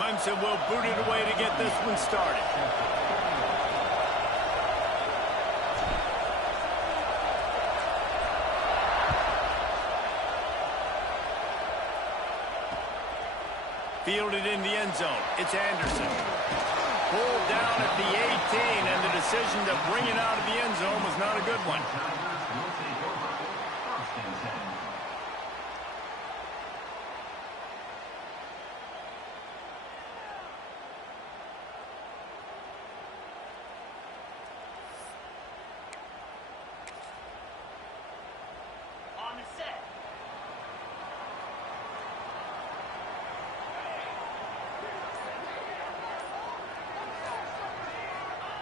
Clemson will boot it away to get this one started. Fielded in the end zone. It's Anderson. Pulled down at the 18, and the decision to bring it out of the end zone was not a good one.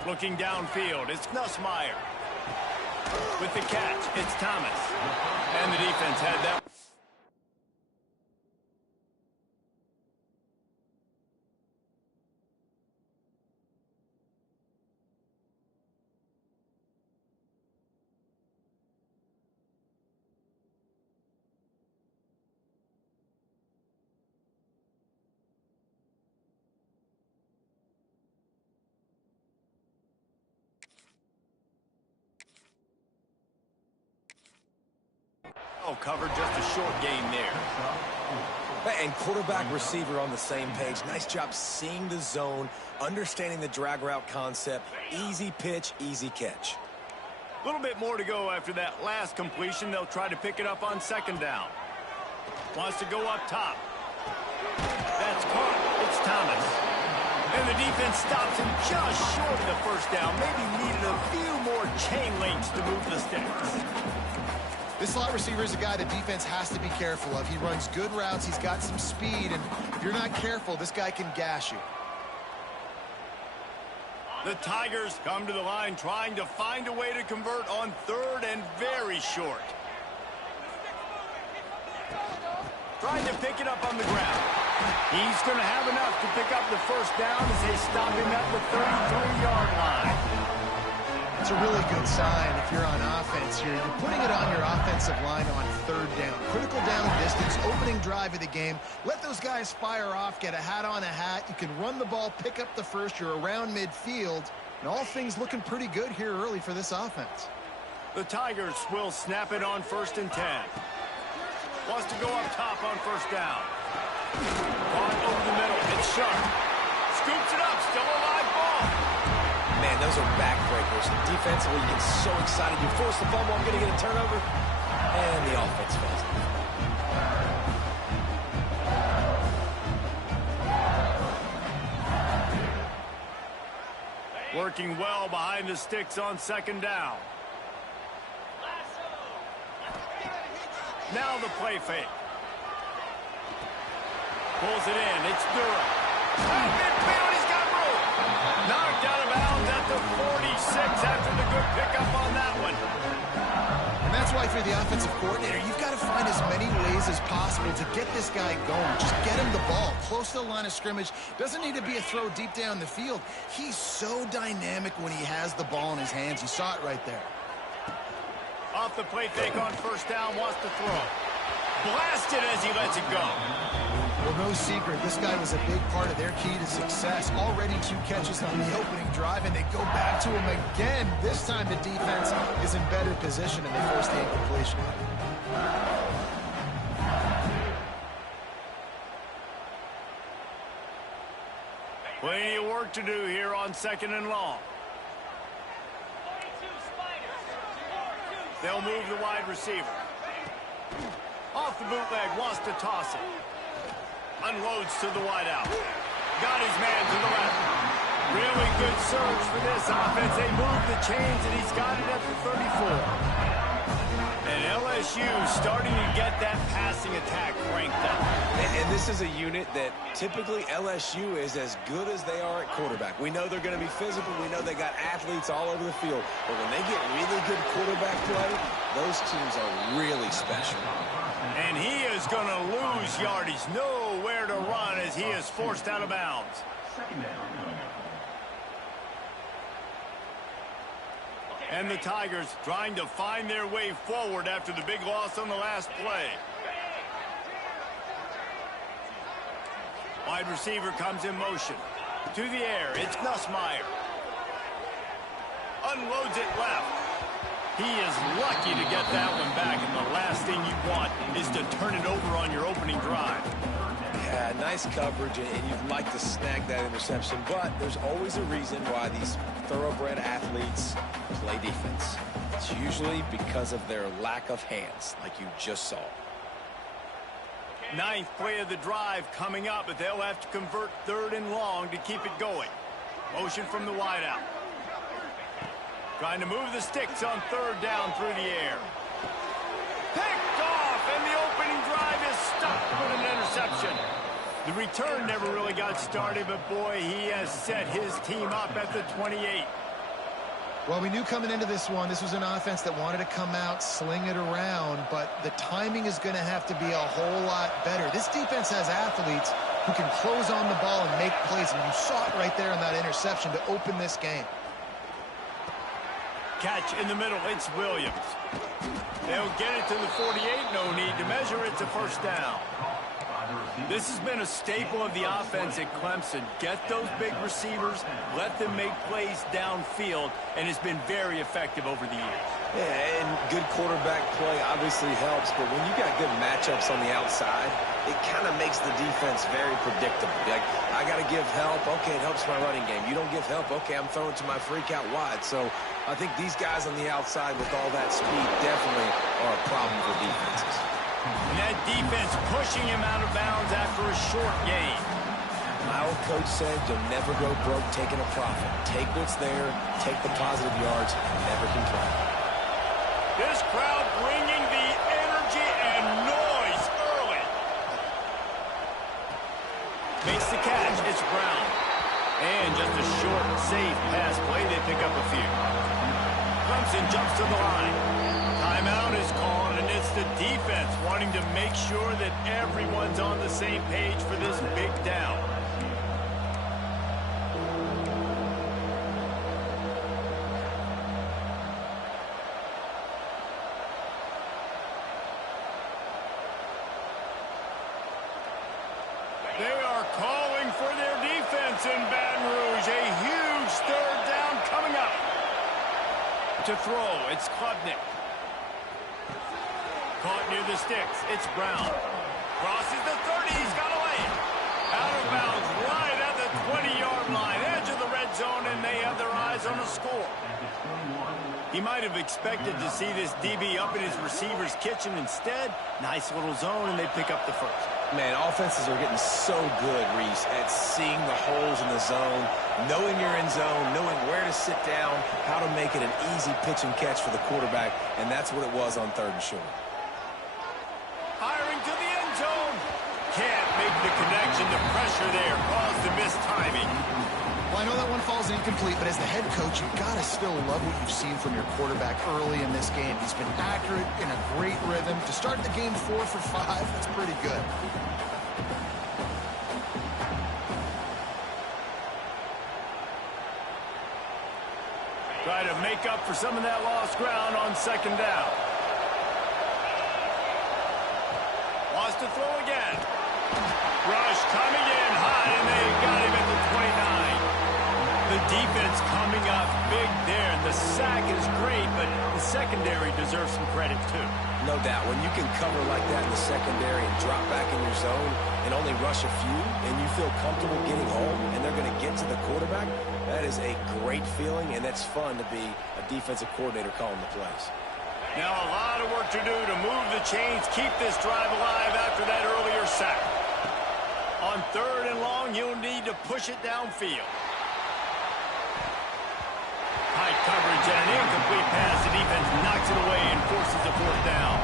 Looking downfield, it's Nussmeier. With the catch, it's Thomas. And the defense had that. Covered, just a short gain there. And quarterback receiver on the same page. Nice job seeing the zone, understanding the drag route concept. Easy pitch, easy catch. A little bit more to go after that last completion. They'll try to pick it up on second down. Wants to go up top. That's caught. It's Thomas. And the defense stops him just short of the first down. Maybe needed a few more chain links to move the sticks. This slot receiver is a guy the defense has to be careful of. He runs good routes. He's got some speed. And if you're not careful, this guy can gash you. The Tigers come to the line trying to find a way to convert on third and very short. Trying to pick it up on the ground. He's going to have enough to pick up the first down as they stop him at the 33-yard line. It's a really good sign if you're on offense here. You're putting it on your offensive line on third down. Critical down distance, opening drive of the game. Let those guys fire off, get a hat on a hat. You can run the ball, pick up the first. You're around midfield. And all things looking pretty good here early for this offense. The Tigers will snap it on 1st and 10. Wants to go up top on first down. Caught over the middle. It's Sharp. Scoops it up. Still a live ball. Man, those are backbreakers. Defensively, you get so excited. You force the fumble, I'm going to get a turnover. And the offense falls. Working well behind the sticks on second down. Now the play fake. Pulls it in. It's Durham. Right midfield, he's got room. Knocked out of bounds at the 46 after the good pickup on that one. And that's why if you're the offensive coordinator, you've got to find as many ways as possible to get this guy going. Just get him the ball close to the line of scrimmage. Doesn't need to be a throw deep down the field. He's so dynamic when he has the ball in his hands. You saw it right there. Off the play fake on first down, wants to throw. Blasted as he lets it go. Well, no secret, this guy was a big part of their key to success. Already 2 catches on the opening drive, and they go back to him again. This time the defense is in better position, and they force the incompletion. Plenty of work to do here on second and long. They'll move the wide receiver. Off the bootleg, wants to toss it. Unloads to the wideout. Got his man to the left. Really good surge for this offense. They move the chains, and he's got it at the 34. And LSU starting to get that passing attack cranked up. And this is a unit that typically LSU is as good as they are at quarterback. We know they're going to be physical. We know they got athletes all over the field. But when they get really good quarterback play, those teams are really special. And he is going to lose yardage. Nowhere to run as he is forced out of bounds. And the Tigers trying to find their way forward after the big loss on the last play. Wide receiver comes in motion. To the air, it's Nussmeier. Unloads it left. He is lucky to get that one back, and the last thing you want is to turn it over on your opening drive. Yeah, nice coverage, and you'd like to snag that interception, but there's always a reason why these thoroughbred athletes play defense. It's usually because of their lack of hands, like you just saw. Ninth play of the drive coming up, but they'll have to convert 3rd and long to keep it going. Motion from the wideout. Trying to move the sticks on 3rd down through the air. Picked off, and the opening drive is stopped with an interception. The return never really got started, but boy, he has set his team up at the 28. Well, we knew coming into this one, this was an offense that wanted to come out, sling it around, but the timing is going to have to be a whole lot better. This defense has athletes who can close on the ball and make plays, and you saw it right there in that interception to open this game. Catch in the middle, it's Williams. They'll get it to the 48, no need to measure, it's a 1st down. This has been a staple of the offense at Clemson. Get those big receivers, let them make plays downfield, and it's been very effective over the years. Yeah, and good quarterback play obviously helps, but when you got good matchups on the outside, it kind of makes the defense very predictable. Like, I got to give help. Okay, it helps my running game. You don't give help. Okay, I'm throwing to my freak out wide. So I think these guys on the outside with all that speed definitely are a problem for defenses. And that defense pushing him out of bounds after a short gain. My old coach said you'll never go broke taking a profit. Take what's there, take the positive yards, and never complain. This crowd bringing the energy and noise early. Makes the catch, it's Brown. And just a short, safe pass play, they pick up a few. Clemson jumps to the line. Timeout is called, and it's the defense wanting to make sure that everyone's on the same page for this big down. They are calling for their defense in Baton Rouge. A huge 3rd down coming up. To throw, it's Klubnik. Caught near the sticks, it's Brown. Crosses the 30, he's got away. Out of bounds, right at the 20-yard line. Edge of the red zone, and they have their eyes on a score. He might have expected to see this DB up in his receiver's kitchen. Instead, nice little zone, and they pick up the 1st. Man, offenses are getting so good, Reese, at seeing the holes in the zone, knowing you're in zone, knowing where to sit down, how to make it an easy pitch and catch for the quarterback, and that's what it was on 3rd and short. Firing to the end zone. Can't make the connection. The pressure there caused the missed timing. Well, I know that one falls incomplete, but as the head coach, you've got to still love what you've seen from your quarterback early in this game. He's been accurate, in a great rhythm. To start the game 4 for 5, that's pretty good. Try to make up for some of that lost ground on 2nd down. Wants to throw again. Rush coming in high, and they got him at the 29. The defense coming up big there. The sack is great, but the secondary deserves some credit, too. No doubt. When you can cover like that in the secondary and drop back in your zone and only rush a few, and you feel comfortable getting home, and they're going to get to the quarterback, that is a great feeling, and that's fun to be a defensive coordinator calling the plays. Now a lot of work to do to move the chains, keep this drive alive after that earlier sack. On 3rd and long, you'll need to push it downfield. High coverage and an incomplete pass. The defense knocks it away and forces a 4th down.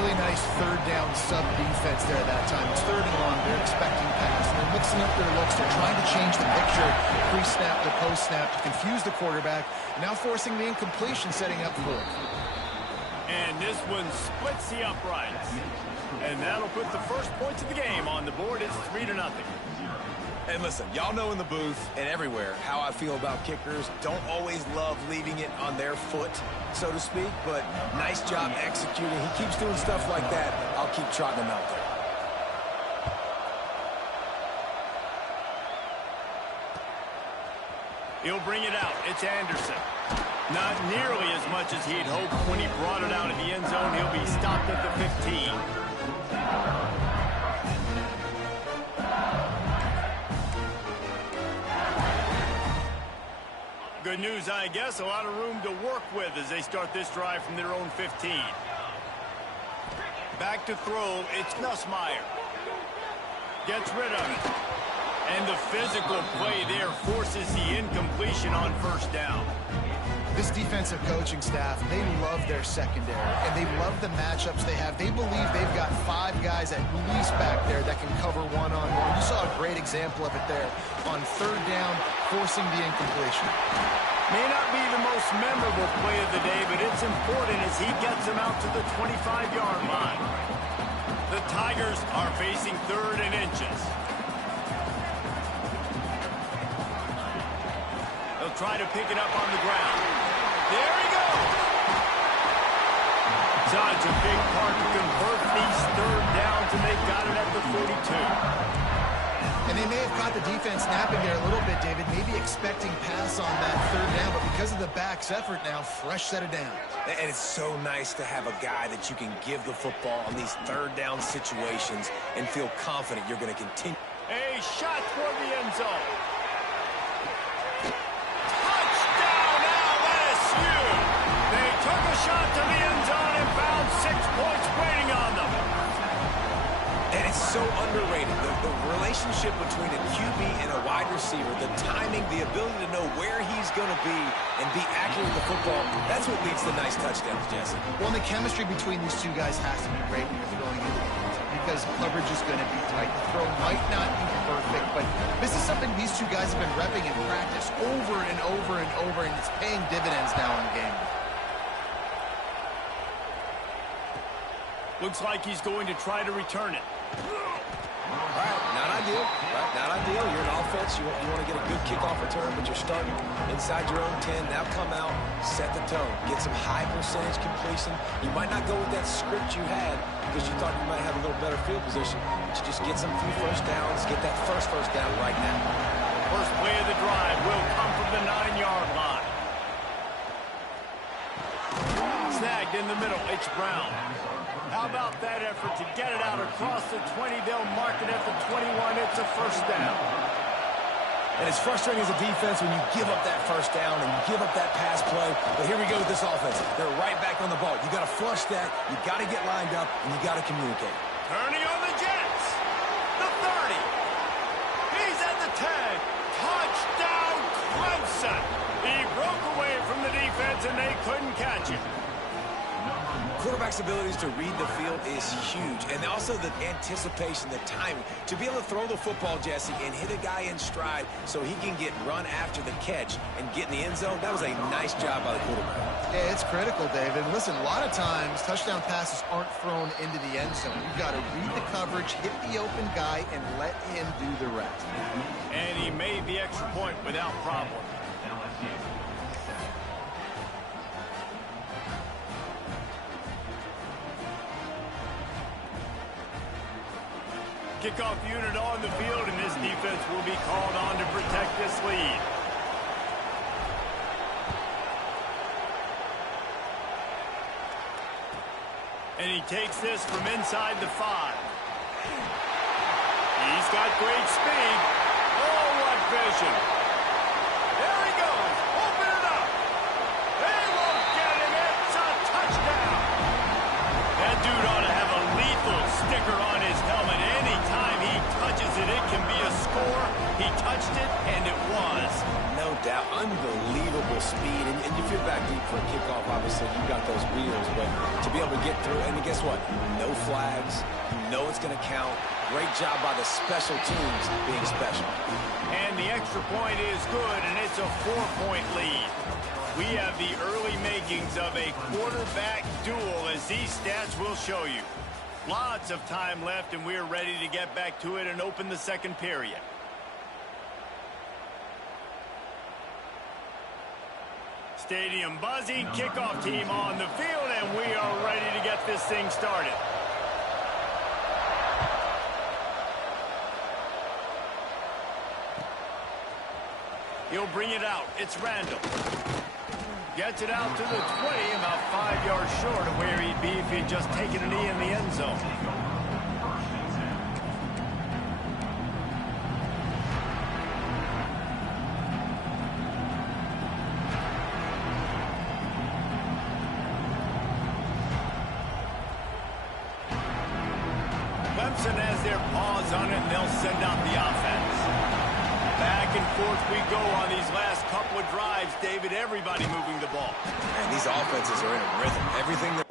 Really nice 3rd down sub-defense there at that time. It's 3rd and long. They're expecting pass. They're mixing up their looks. They're trying to change the picture pre-snap to post-snap to confuse the quarterback. Now forcing the incompletion, setting up 4th. And this one splits the uprights. And that'll put the first points of the game on the board. It's 3-0. And listen, y'all know in the booth and everywhere how I feel about kickers. Don't always love leaving it on their foot, so to speak, but nice job executing. He keeps doing stuff like that. I'll keep trotting him out there. He'll bring it out. It's Anderson. Not nearly as much as he'd hoped when he brought it out of the end zone. He'll be stopped at the 15. Good news, I guess. A lot of room to work with as they start this drive from their own 15. Back to throw. It's Nussmeier. Gets rid of it. And the physical play there forces the incompletion on first down. This defensive coaching staff, they love their secondary, and they love the matchups they have. They believe they've got 5 guys at least back there that can cover one-on-one. You saw a great example of it there on third down, forcing the incompletion. May not be the most memorable play of the day, but it's important as he gets them out to the 25-yard line. The Tigers are facing third and inches. They'll try to pick it up on the ground. There he goes. Such a big part to convert these third downs, and they got it at the 42. And they may have caught the defense napping there a little bit, David, maybe expecting pass on that third down, but because of the back's effort now, fresh set of downs. And it's so nice to have a guy that you can give the football on these third down situations and feel confident you're going to continue. A shot toward the end zone. Touchdown, LSU! They took a shot to the end zone and found 6 points waiting on them. And it's so underrated. The relationship between a QB and a wide receiver, the timing, the ability to know where he's going to be and be accurate with the football, that's what leads to nice touchdowns, Jesse. Well, and the chemistry between these two guys has to be great when you're throwing into the end zone because coverage is going to be tight. The throw might not be perfect, but this is something these two guys have been repping in practice over and over and over, and it's paying dividends now in the game. Looks like he's going to try to return it. All right, not ideal. Right, not ideal. You're an offense. You want to get a good kickoff return, but you're starting inside your own 10. Now come out, set the tone, get some high percentage completion. You might not go with that script you had because you thought you might have a little better field position, but you just get some few first downs, get that first down right now. First play of the drive will come from the 9-yard line. Snagged in the middle. It's Brown. How about that effort to get it out across the 20? They'll mark it at the 21. It's a first down. And it's frustrating as a defense when you give up that first down and you give up that pass play. But here we go with this offense. They're right back on the ball. You got to flush that. You got to get lined up, and you got to communicate. Turning on the Jets. The 30. He's at the 10. Touchdown, Clemson. He broke away from the defense, and they couldn't catch him. Quarterback's abilities to read the field is huge, and also the anticipation, the timing. To be able to throw the football, Jesse, and hit a guy in stride so he can get run after the catch and get in the end zone, that was a nice job by the quarterback. Yeah, it's critical, David. Listen, a lot of times touchdown passes aren't thrown into the end zone. You've got to read the coverage, hit the open guy, and let him do the rest. And he made the extra point without problem. Kickoff unit on the field, and this defense will be called on to protect this lead. And he takes this from inside the 5. He's got great speed. Oh, what vision. There he goes. Open it up. They won't get him. It's a touchdown. That dude ought to have a lethal sticker on his helmet. Anytime he touches it, it can be a score. He touched it, and it was. No doubt. Unbelievable speed. And you feel back deep for a kickoff. Obviously, you got those wheels. But to be able to get through, and guess what? No flags. You know it's going to count. Great job by the special teams being special. And the extra point is good, and it's a 4-point lead. We have the early makings of a quarterback duel, as these stats will show you. Lots of time left, and we're ready to get back to it and open the second period. Stadium buzzing, kickoff team on the field, and we are ready to get this thing started. He'll bring it out. It's Randall. Gets it out to the 20, about 5 yards short of where he'd be if he'd just taken a knee in the end zone. Clemson has their paws on it, and they'll send out the offense. Back and forth we go on these last couple of drives, David. Everybody moving the ball. And these offenses are in a rhythm. Everything that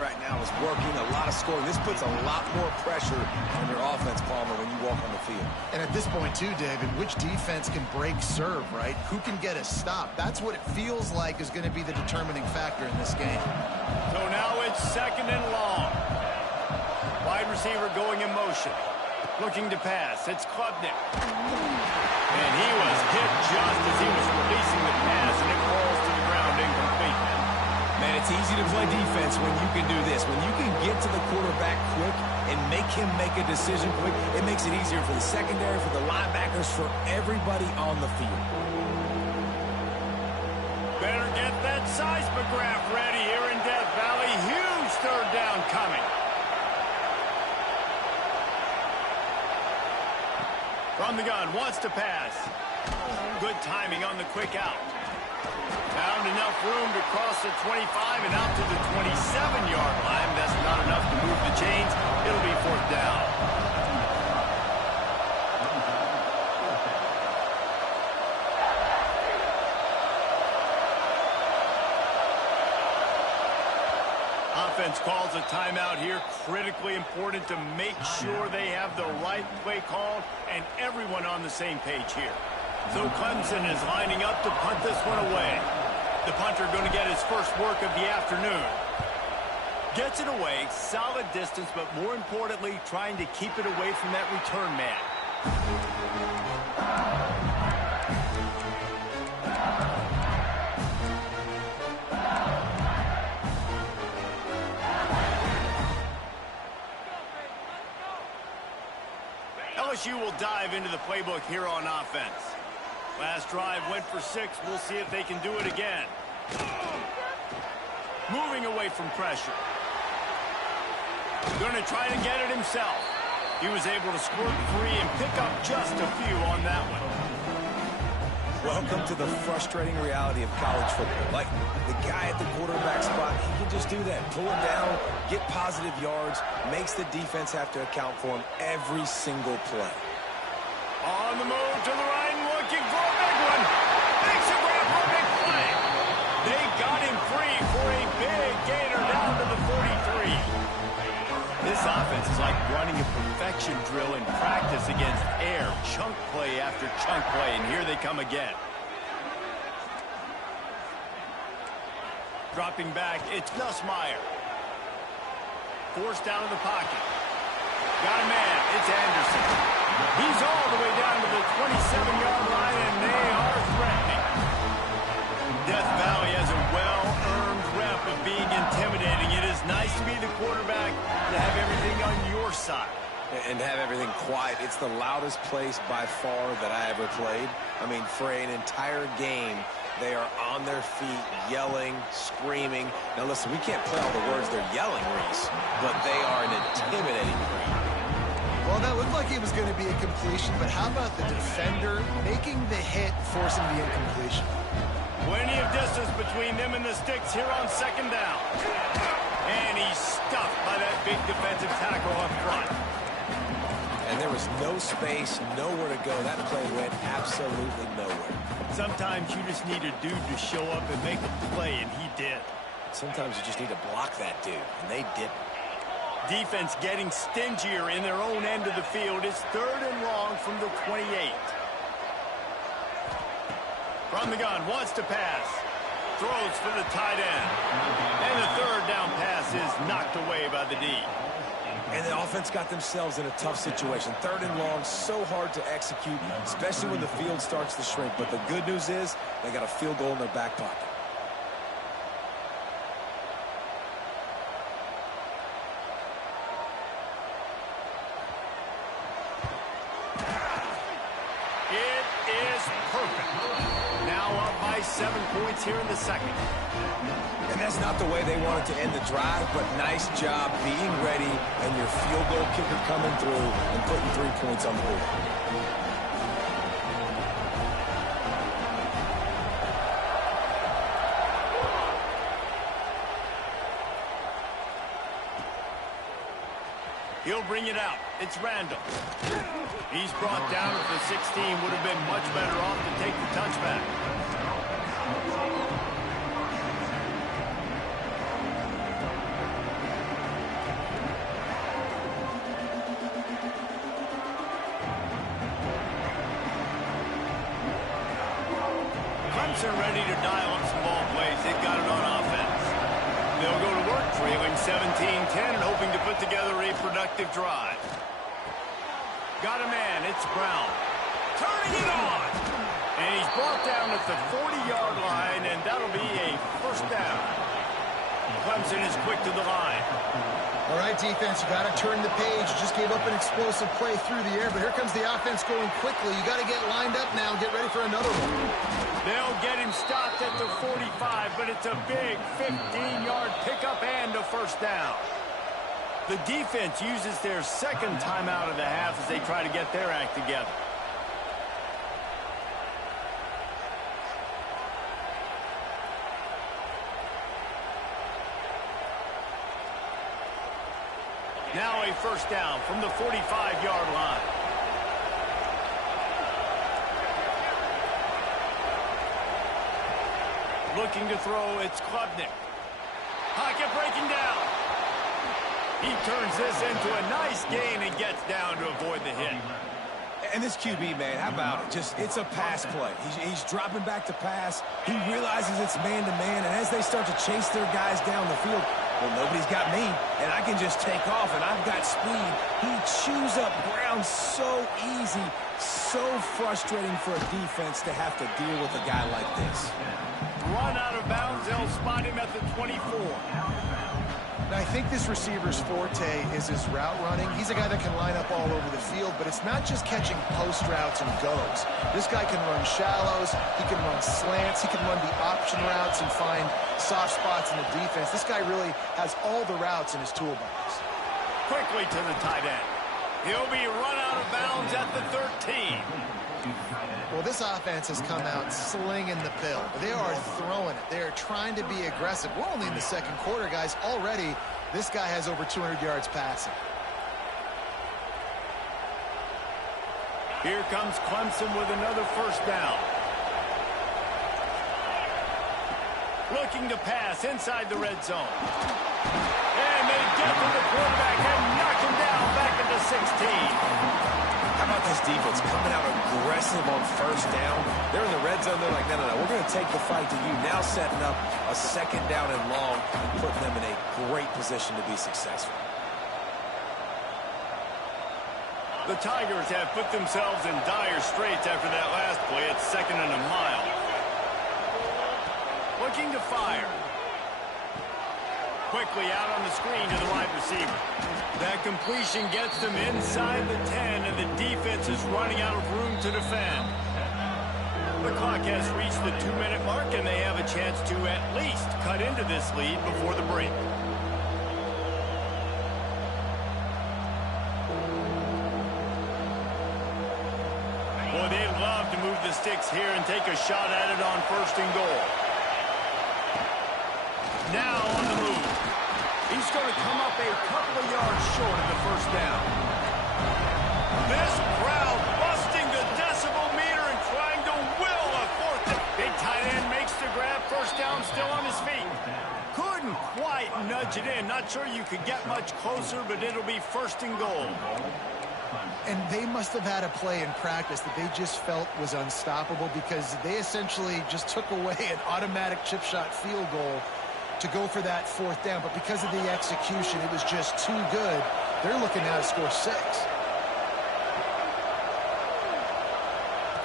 right now is working, a lot of scoring. This puts a lot more pressure on your offense, Palmer, when you walk on the field. And at this point, too, David, which defense can break serve, right? Who can get a stop? That's what it feels like is going to be the determining factor in this game. So now it's 2nd and long. Wide receiver going in motion. Looking to pass. It's Klubnik. And he was hit just as he was releasing the pass, and it falls to the ground incomplete. Man, it's easy to play defense when you can do this. When you can get to the quarterback quick and make him make a decision quick, it makes it easier for the secondary, for the linebackers, for everybody on the field. Better get that seismograph ready here in Death Valley. Huge 3rd down coming. From the gun, wants to pass. Good timing on the quick out. Found enough room to cross the 25 and out to the 27-yard line. That's not enough to move the chains. It'll be 4th down. Offense calls a timeout here. Critically important to make sure they have the right play call and everyone on the same page here. So Clemson is lining up to punt this one away. The punter going to get his first work of the afternoon. Gets it away, solid distance, but more importantly, trying to keep it away from that return man. LSU will dive into the playbook here on offense. Last drive went for 6. We'll see if they can do it again. Moving away from pressure. Going to try to get it himself. He was able to squirt free and pick up just a few on that one. Welcome to the frustrating reality of college football. Like, the guy at the quarterback spot, he can just do that. Pull it down, get positive yards, makes the defense have to account for him every single play. On the move to the right, looking for a big one. Makes a grab for a big play. They got him free for a big gainer down to the 43. This offense is like running a perfection drill in practice against air. Chunk play after chunk play, and here they come again. Dropping back, it's Nussmeier. Forced down in the pocket. Got a man, it's Anderson. He's all the way down to the 27-yard line, and they are threatening. Death Valley has a well-earned rep of being intimidating. It is nice to be the quarterback, to have everything on your side. And have everything quiet. It's the loudest place by far that I ever played. I mean, for an entire game, they are on their feet, yelling, screaming. Now, listen, we can't play all the words they're yelling, Reese, but they are an intimidating crowd. Well, that looked like it was going to be a completion, but how about the defender making the hit, forcing the incompletion? Plenty of distance between them and the sticks here on 2nd down. And he's stuffed by that big defensive tackle up front. was no space, nowhere to go. That play went absolutely nowhere. Sometimes you just need a dude to show up and make a play, and he did. Sometimes you just need to block that dude, and they didn't. Defense getting stingier in their own end of the field. It's 3rd and long from the 28. From the gun, wants to pass. Throws for the tight end. And the 3rd down pass is knocked away by the D. And the offense got themselves in a tough situation. 3rd and long, so hard to execute, especially when the field starts to shrink. But the good news is they got a field goal in their back pocket. It is perfect. Now up by 7 points here in the second. And that's not the way they wanted to end the drive, but nice job being ready and your field goal kicker coming through and putting 3 points on the board. He'll bring it out. It's Randall. He's brought down at the 16. Would have been much better off to take the touchback. Clemson ready to dial up some ball plays. They've got it on offense. They'll go to work trailing 17-10 and hoping to put together a productive drive. Got a man, it's Brown. Turning it on! And he's brought down at the 40-yard line, and that'll be a 1st down. Clemson is quick to the line. All right, defense, you got to turn the page. You just gave up an explosive play through the air, but here comes the offense going quickly. You got to get lined up now and get ready for another one. They'll get him stopped at the 45, but it's a big 15-yard pickup and a 1st down. The defense uses their 2nd timeout of the half as they try to get their act together. Now a 1st down from the 45-yard line. Looking to throw, it's Klubnik. Pocket breaking down. He turns this into a nice gain and gets down to avoid the hit. And this QB, man, how about it? It's a pass play. He's dropping back to pass. He realizes it's man-to-man, and as they start to chase their guys down the field, well, nobody's got me, and I can just take off, and I've got speed. He chews up ground so easy, so frustrating for a defense to have to deal with a guy like this. Run out of bounds, they'll spot him at the 24. Now, I think this receiver's forte is his route running. He's a guy that can line up all over the field, but it's not just catching post routes and goes. This guy can run shallows, he can run slants, he can run the option routes and find soft spots in the defense. This guy really has all the routes in his toolbox. Quickly to the tight end. He'll be run out of bounds at the 13. Well, this offense has come out slinging the pill. They are throwing it. They are trying to be aggressive. We're only in the 2nd quarter, guys. Already, this guy has over 200 yards passing. Here comes Clemson with another 1st down. Looking to pass inside the red zone. And they get to the quarterback and knock him down back into 16. How about this defense coming out aggressive on 1st down? They're in the red zone. They're like, no, we're going to take the fight to you. Now setting up a 2nd down and long and putting them in a great position to be successful. The Tigers have put themselves in dire straits after that last play. It's 2nd and a mile. Looking to fire. Quickly out on the screen to the wide receiver. That completion gets them inside the 10, and the defense is running out of room to defend. The clock has reached the 2-minute mark, and they have a chance to at least cut into this lead before the break. Boy, they'd love to move the sticks here and take a shot at it on 1st and goal. Now on the move. He's going to come up a couple of yards short of the 1st down. This not sure you could get much closer, but it'll be 1st and goal. And they must have had a play in practice that they just felt was unstoppable because they essentially just took away an automatic chip shot field goal to go for that 4th down. But because of the execution, it was just too good. They're looking now to score 6.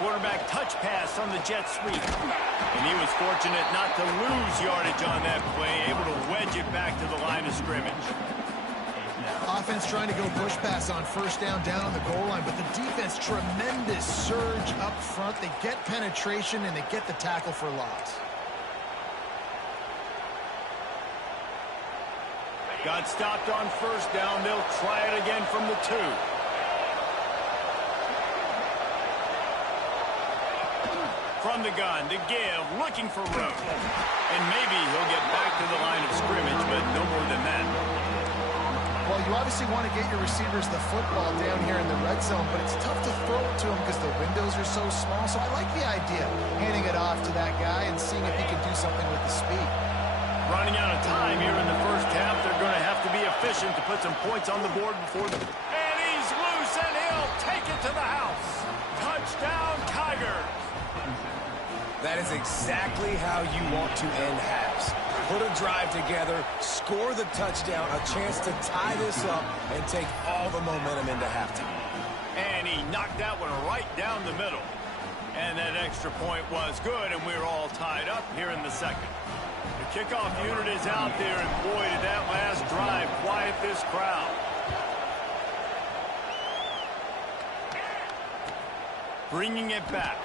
Quarterback touch pass on the jet sweep. And he was fortunate not to lose yardage on that play, able to wedge it back to the line of scrimmage. Offense trying to go push pass on 1st down on the goal line, but the defense, tremendous surge up front. They get penetration and they get the tackle for loss. Got stopped on 1st down. They'll try it again from the 2. From the gun to give, looking for room. And maybe he'll get back to the line of scrimmage, but no more than that. Well, you obviously want to get your receivers the football down here in the red zone, but it's tough to throw it to them because the windows are so small. So I like the idea, handing it off to that guy and seeing if he can do something with the speed. Running out of time here in the 1st half. They're going to have to be efficient to put some points on the board before the... And he's loose, and he'll take it to the house. Touchdown, Tigers. That is exactly how you want to end halves. Put a drive together, score the touchdown, a chance to tie this up, and take all the momentum into halftime. And he knocked that one right down the middle. And that extra point was good, and we're all tied up here in the 2nd. The kickoff unit is out there, and boy, did that last drive quiet this crowd. Bringing it back.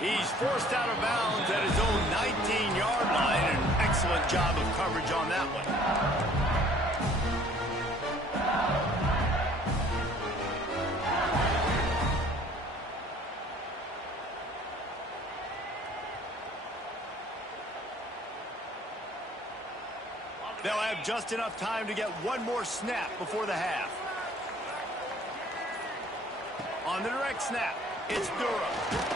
He's forced out of bounds at his own 19-yard line. An excellent job of coverage on that one. They'll have just enough time to get one more snap before the half. On the direct snap, it's Durham.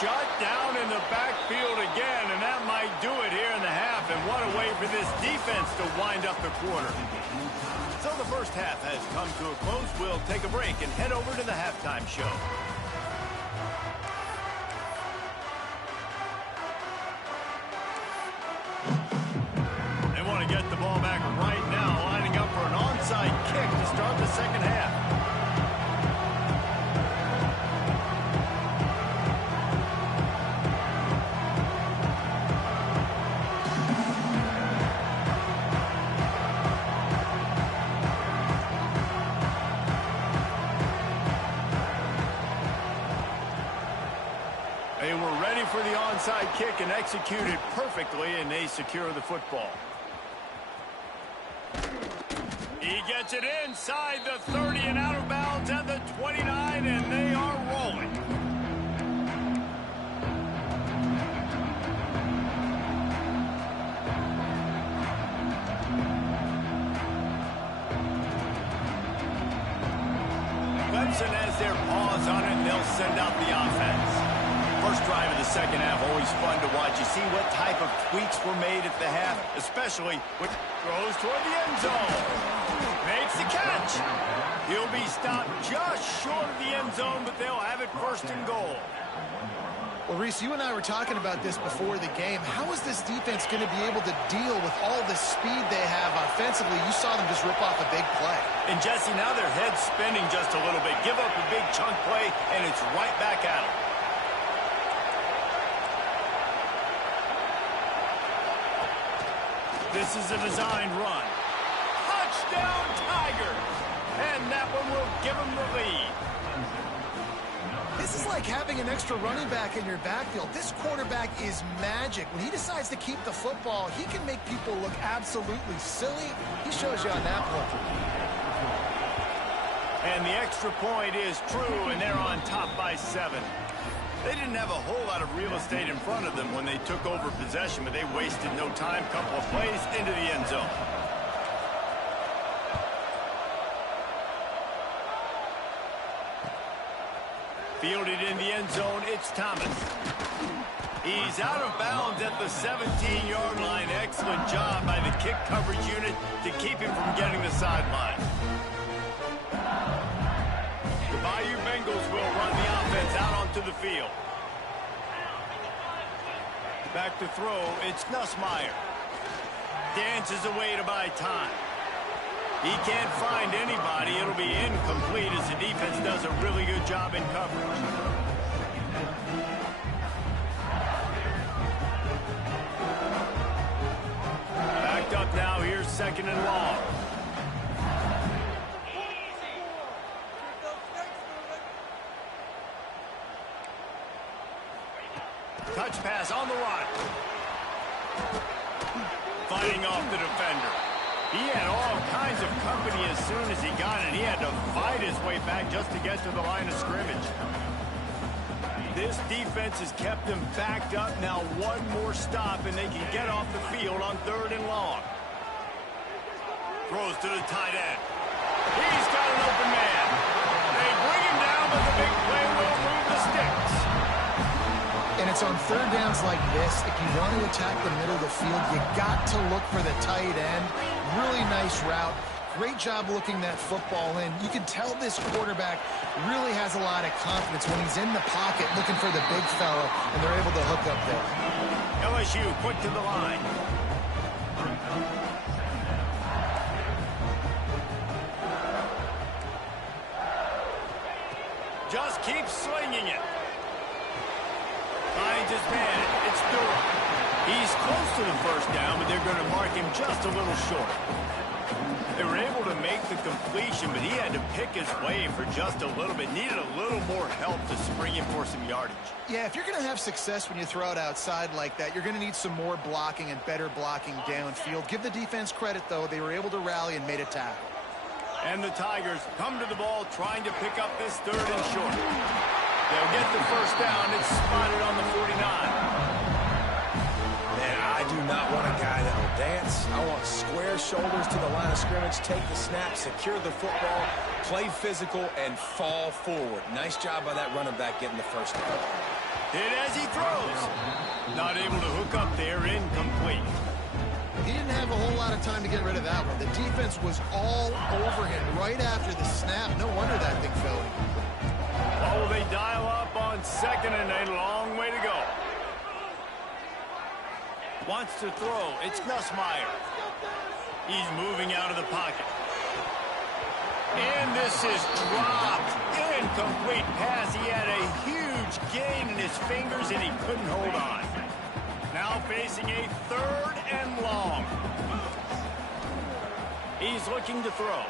Shut down in the backfield again, and that might do it here in the half. And what a way for this defense to wind up the quarter. So the 1st half has come to a close. We'll take a break and head over to the halftime show. They want to get the ball back right now, lining up for an onside kick to start the 2nd half. They were ready for the onside kick and executed perfectly, and they secure the football. He gets it inside the 30 and out of bounds at the 29, and they are rolling. Clemson has their paws on it, and they'll send out the offense. First drive of the 2nd half, always fun to watch. You see what type of tweaks were made at the half, especially when it throws toward the end zone. Makes the catch. He'll be stopped just short of the end zone, but they'll have it 1st and goal. Well, Reese, you and I were talking about this before the game. How is this defense going to be able to deal with all the speed they have offensively? You saw them just rip off a big play. And, Jesse, now their head's spinning just a little bit. Give up a big chunk play, and it's right back at them. This is a designed run. Touchdown, Tigers! And that one will give them the lead. This is like having an extra running back in your backfield. This quarterback is magic. When he decides to keep the football, he can make people look absolutely silly. He shows you on that play. And the extra point is true, and they're on top by 7. They didn't have a whole lot of real estate in front of them when they took over possession, but they wasted no time. Couple of plays into the end zone. Fielded in the end zone, it's Thomas. He's out of bounds at the 17-yard line. Excellent job by the kick coverage unit to keep him from getting the sideline. The Bayou Bengals will run the offense out onto the field. Back to throw, it's Nussmeier. Dances away to buy time. He can't find anybody. It'll be incomplete as the defense does a really good job in coverage. Backed up now. Here's 2nd and long. Touch pass on the run. Fighting off the defender. He had all kinds of company as soon as he got it. He had to fight his way back just to get to the line of scrimmage. This defense has kept them backed up. Now one more stop and they can get off the field on 3rd and long. Throws to the tight end. He's got an open man. They bring him down, but the big play will move the sticks. And it's on 3rd downs like this. If you want to attack the middle of the field, you got to look for the tight end. Really nice route. Great job looking that football in. You can tell this quarterback really has a lot of confidence when he's in the pocket looking for the big fella, and they're able to hook up there. LSU quick to the line. Just keep slinging it. Finds his man. It's Durham. He's close to the 1st down, but they're going to mark him just a little short. They were able to make the completion, but he had to pick his way for just a little bit. Needed a little more help to spring him for some yardage. Yeah, if you're going to have success when you throw it outside like that, you're going to need some more blocking and better blocking downfield. Give the defense credit, though. They were able to rally and made a tackle. And the Tigers come to the ball trying to pick up this 3rd and short. They'll get the 1st down. It's spotted on the 49. Man, I do not want a guy that will dance. I want square shoulders to the line of scrimmage, take the snap, secure the football, play physical, and fall forward. Nice job by that running back getting the 1st down. Hit as he throws. Not able to hook up there, incomplete. He didn't have a whole lot of time to get rid of that one. The defense was all over him right after the snap. No wonder that thing fell in. Oh, they dial up on 2nd and a long way to go. Wants to throw. It's Nussmeier. He's moving out of the pocket. And this is dropped. Incomplete pass. He had a huge gain in his fingers, and he couldn't hold on. Now facing a 3rd and long. He's looking to throw.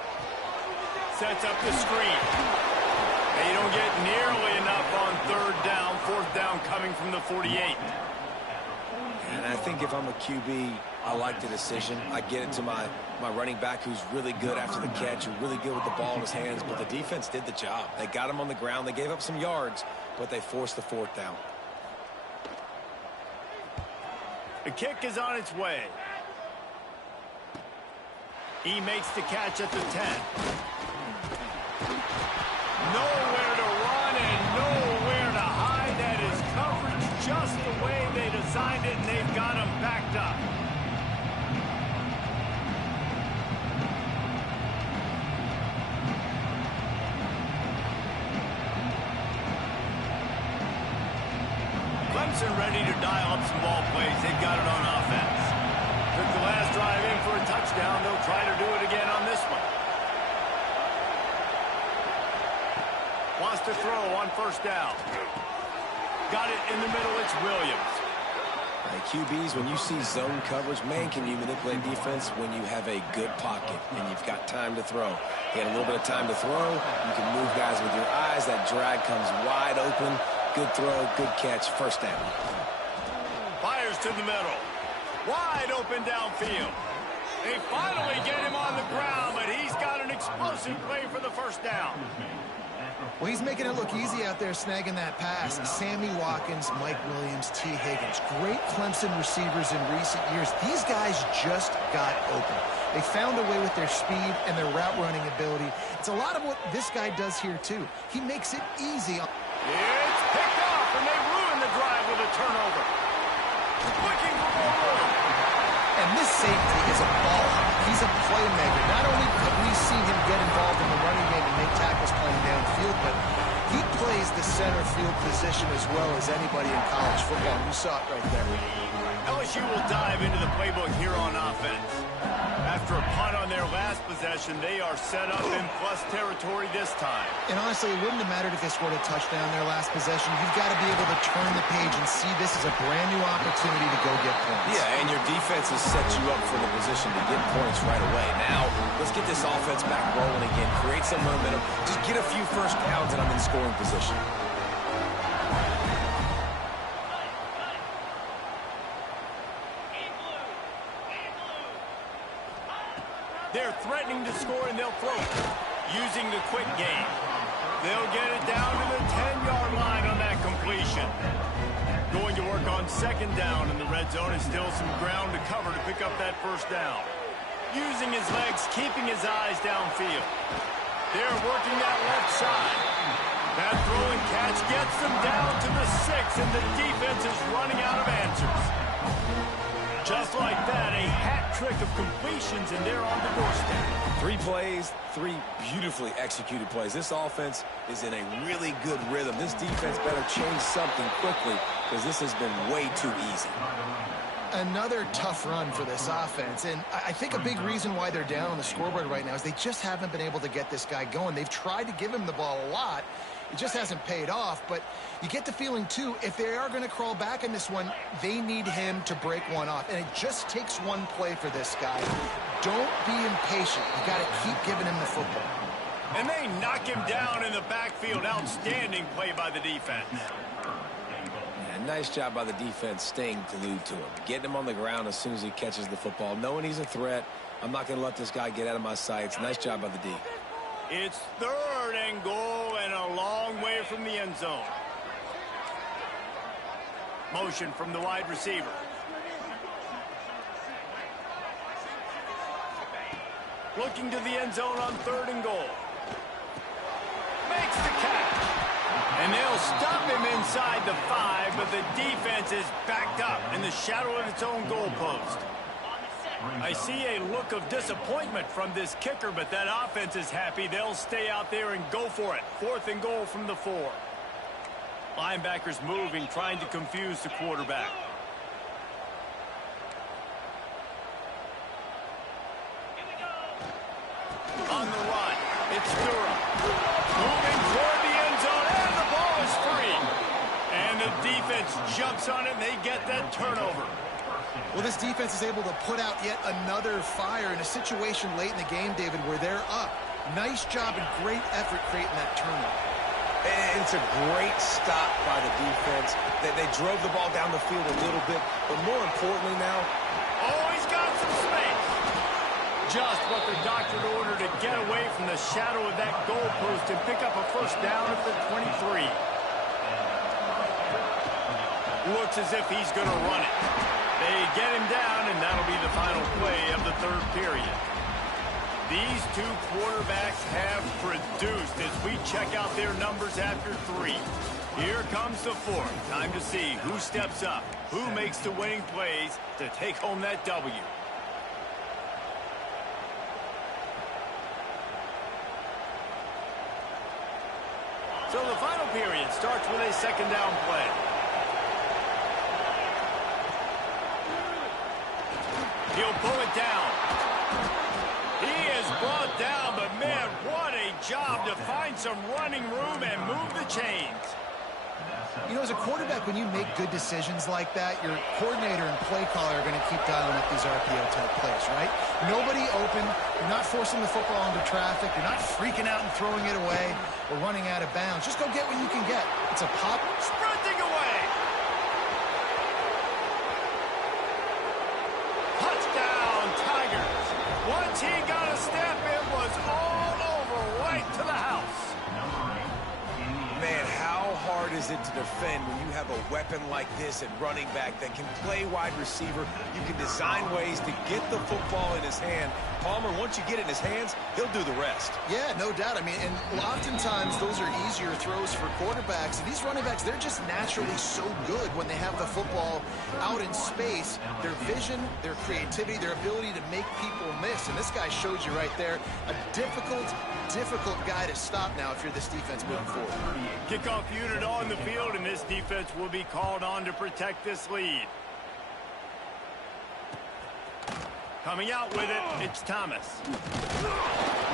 Sets up the screen. They don't get nearly enough on 3rd down. 4th down coming from the 48. And I think if I'm a QB, I like the decision. I get it to my running back who's really good after the catch, who's really good with the ball in his hands, but the defense did the job. They got him on the ground. They gave up some yards, but they forced the 4th down. The kick is on its way. He makes the catch at the 10. Nowhere to run and nowhere to hide. That is coverage just the way they designed it, and they've got him backed up. Clemson ready to dial up some ball plays. They've got it on offense. Took the last drive in for a touchdown. They'll try to do it again on this one. Wants to throw on 1st down. Got it in the middle. It's Williams. QBs, when you see zone coverage, man, can you manipulate defense when you have a good pocket and you've got time to throw. He had a little bit of time to throw. You can move guys with your eyes. That drag comes wide open. Good throw, good catch, 1st down. Fires to the middle. Wide open downfield. They finally get him on the ground, but he's got an explosive play for the 1st down. Well, he's making it look easy out there snagging that pass. Sammy Watkins, Mike Williams, T. Higgins. Great Clemson receivers in recent years. These guys just got open. They found a way with their speed and their route running ability. It's a lot of what this guy does here, too. He makes it easy. It's picked off, and they ruin the drive with a turnover. Looking for more room. And this safety is a baller. He's a playmaker. Not only have we seen him get involved in the running game and make tackles playing downfield, but he plays the center field position as well as anybody in college football. You saw it right there. LSU will dive into the playbook here on offense. After a punt on their last possession, they are set up in plus territory this time. And honestly, it wouldn't have mattered if they scored a touchdown their last possession. You've got to be able to turn the page and see this as a brand new opportunity to go get points. Yeah, and your defense has set you up for the position to get points right away. Now, let's get this offense back rolling again, create some momentum, just get a few first downs, and I'm in scoring position. They're threatening to score, and they'll throw it. Using the quick game. They'll get it down to the 10-yard line on that completion. Going to work on second down, and the red zone is still some ground to cover to pick up that first down. Using his legs, keeping his eyes downfield. They're working that left side. That throw and catch gets them down to the 6, and the defense is running out of answers. Just like that, a hat trick of completions, and they're on the doorstep. 3 plays, 3 beautifully executed plays. This offense is in a really good rhythm. This defense better change something quickly because this has been way too easy. Another tough run for this offense, and I think a big reason why they're down on the scoreboard right now is they just haven't been able to get this guy going. They've tried to give him the ball a lot. It just hasn't paid off, but you get the feeling, too, if they are going to crawl back in this one, they need him to break one off, and it just takes one play for this guy. Don't be impatient. You got to keep giving him the football. And they knock him down in the backfield. Outstanding play by the defense. Yeah, nice job by the defense staying glued to him, getting him on the ground as soon as he catches the football, knowing he's a threat. I'm not going to let this guy get out of my sights. Nice job by the D. It's 3rd and goal and a long way from the end zone. Motion from the wide receiver. Looking to the end zone on 3rd and goal. Makes the catch. And they'll stop him inside the 5, but the defense is backed up in the shadow of its own goalpost. I see a look of disappointment from this kicker, but that offense is happy. They'll stay out there and go for it. 4th and goal from the 4. Linebackers moving, trying to confuse the quarterback. On the run, it's Durham. Moving toward the end zone, and the ball is free. And the defense jumps on it, and they get that turnover. Well, this defense is able to put out yet another fire in a situation late in the game, David, where they're up. Nice job and great effort creating that turnover. And it's a great stop by the defense. They drove the ball down the field a little bit, but more importantly now, oh, he's got some space. Just what the doctor ordered to get away from the shadow of that goalpost and pick up a first down at the 23. Looks as if he's going to run it. They get him down, and that'll be the final play of the 3rd period. These 2 quarterbacks have produced as we check out their numbers after 3. Here comes the 4th. Time to see who steps up, who makes the winning plays to take home that W. So the final period starts with a 2nd down play. He'll pull it down. He is brought down, but man, what a job to find some running room and move the chains. You know, as a quarterback, when you make good decisions like that, your coordinator and play caller are going to keep dialing up these RPO-type plays, right? Nobody open. You're not forcing the football into traffic. You're not freaking out and throwing it away or running out of bounds. Just go get what you can get. It's a pop. Sprinting away. Touchdown, Tigers. Once he got a step, it was all over right to the house. man, how hard is it to defend when you have a weapon like this at running back that can play wide receiver? You can design ways to get the football in his hand Palmer, once you get it in his hands, he'll do the rest. Yeah, no doubt. I mean, and oftentimes those are easier throws for quarterbacks. And these running backs, they're just naturally so good when they have the football out in space. Their vision, their creativity, their ability to make people miss. And this guy shows you right there, a difficult guy to stop now if you're this defense moving forward. Kickoff unit on the field, and this defense will be called on to protect this lead. Coming out with it, it's Thomas.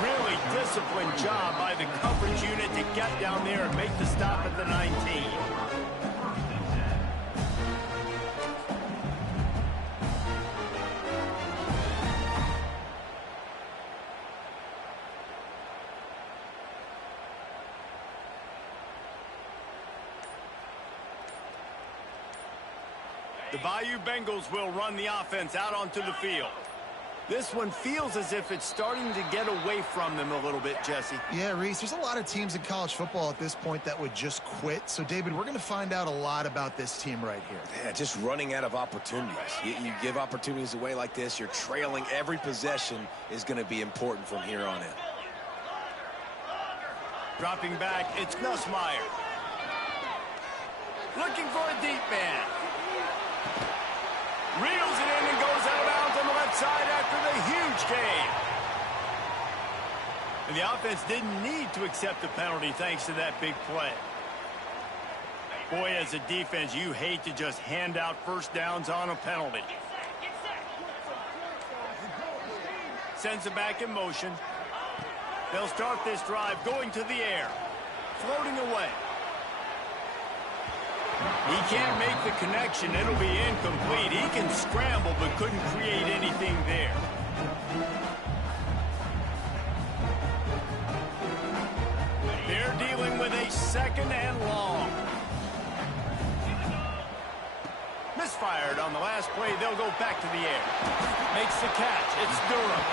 Really disciplined job by the coverage unit to get down there and make the stop at the 19. The Bayou Bengals will run the offense out onto the field. This one feels as if it's starting to get away from them a little bit, Jesse. Yeah, Reese, there's a lot of teams in college football at this point that would just quit. So, David, we're going to find out a lot about this team right here. Yeah, just running out of opportunities. You give opportunities away like this, you're trailing. Every possession is going to be important from here on in. Dropping back, it's Nussmeier. Looking for a deep man. Reels it in and goes out of bounds on the left side after the huge gain. And the offense didn't need to accept the penalty thanks to that big play. Boy, as a defense, you hate to just hand out first downs on a penalty. Sends it back in motion. They'll start this drive going to the air. Floating away. He can't make the connection. It'll be incomplete. He can scramble but couldn't create anything there. They're dealing with a second and long. Misfired on the last play. They'll go back to the air. Makes the catch. It's Durham.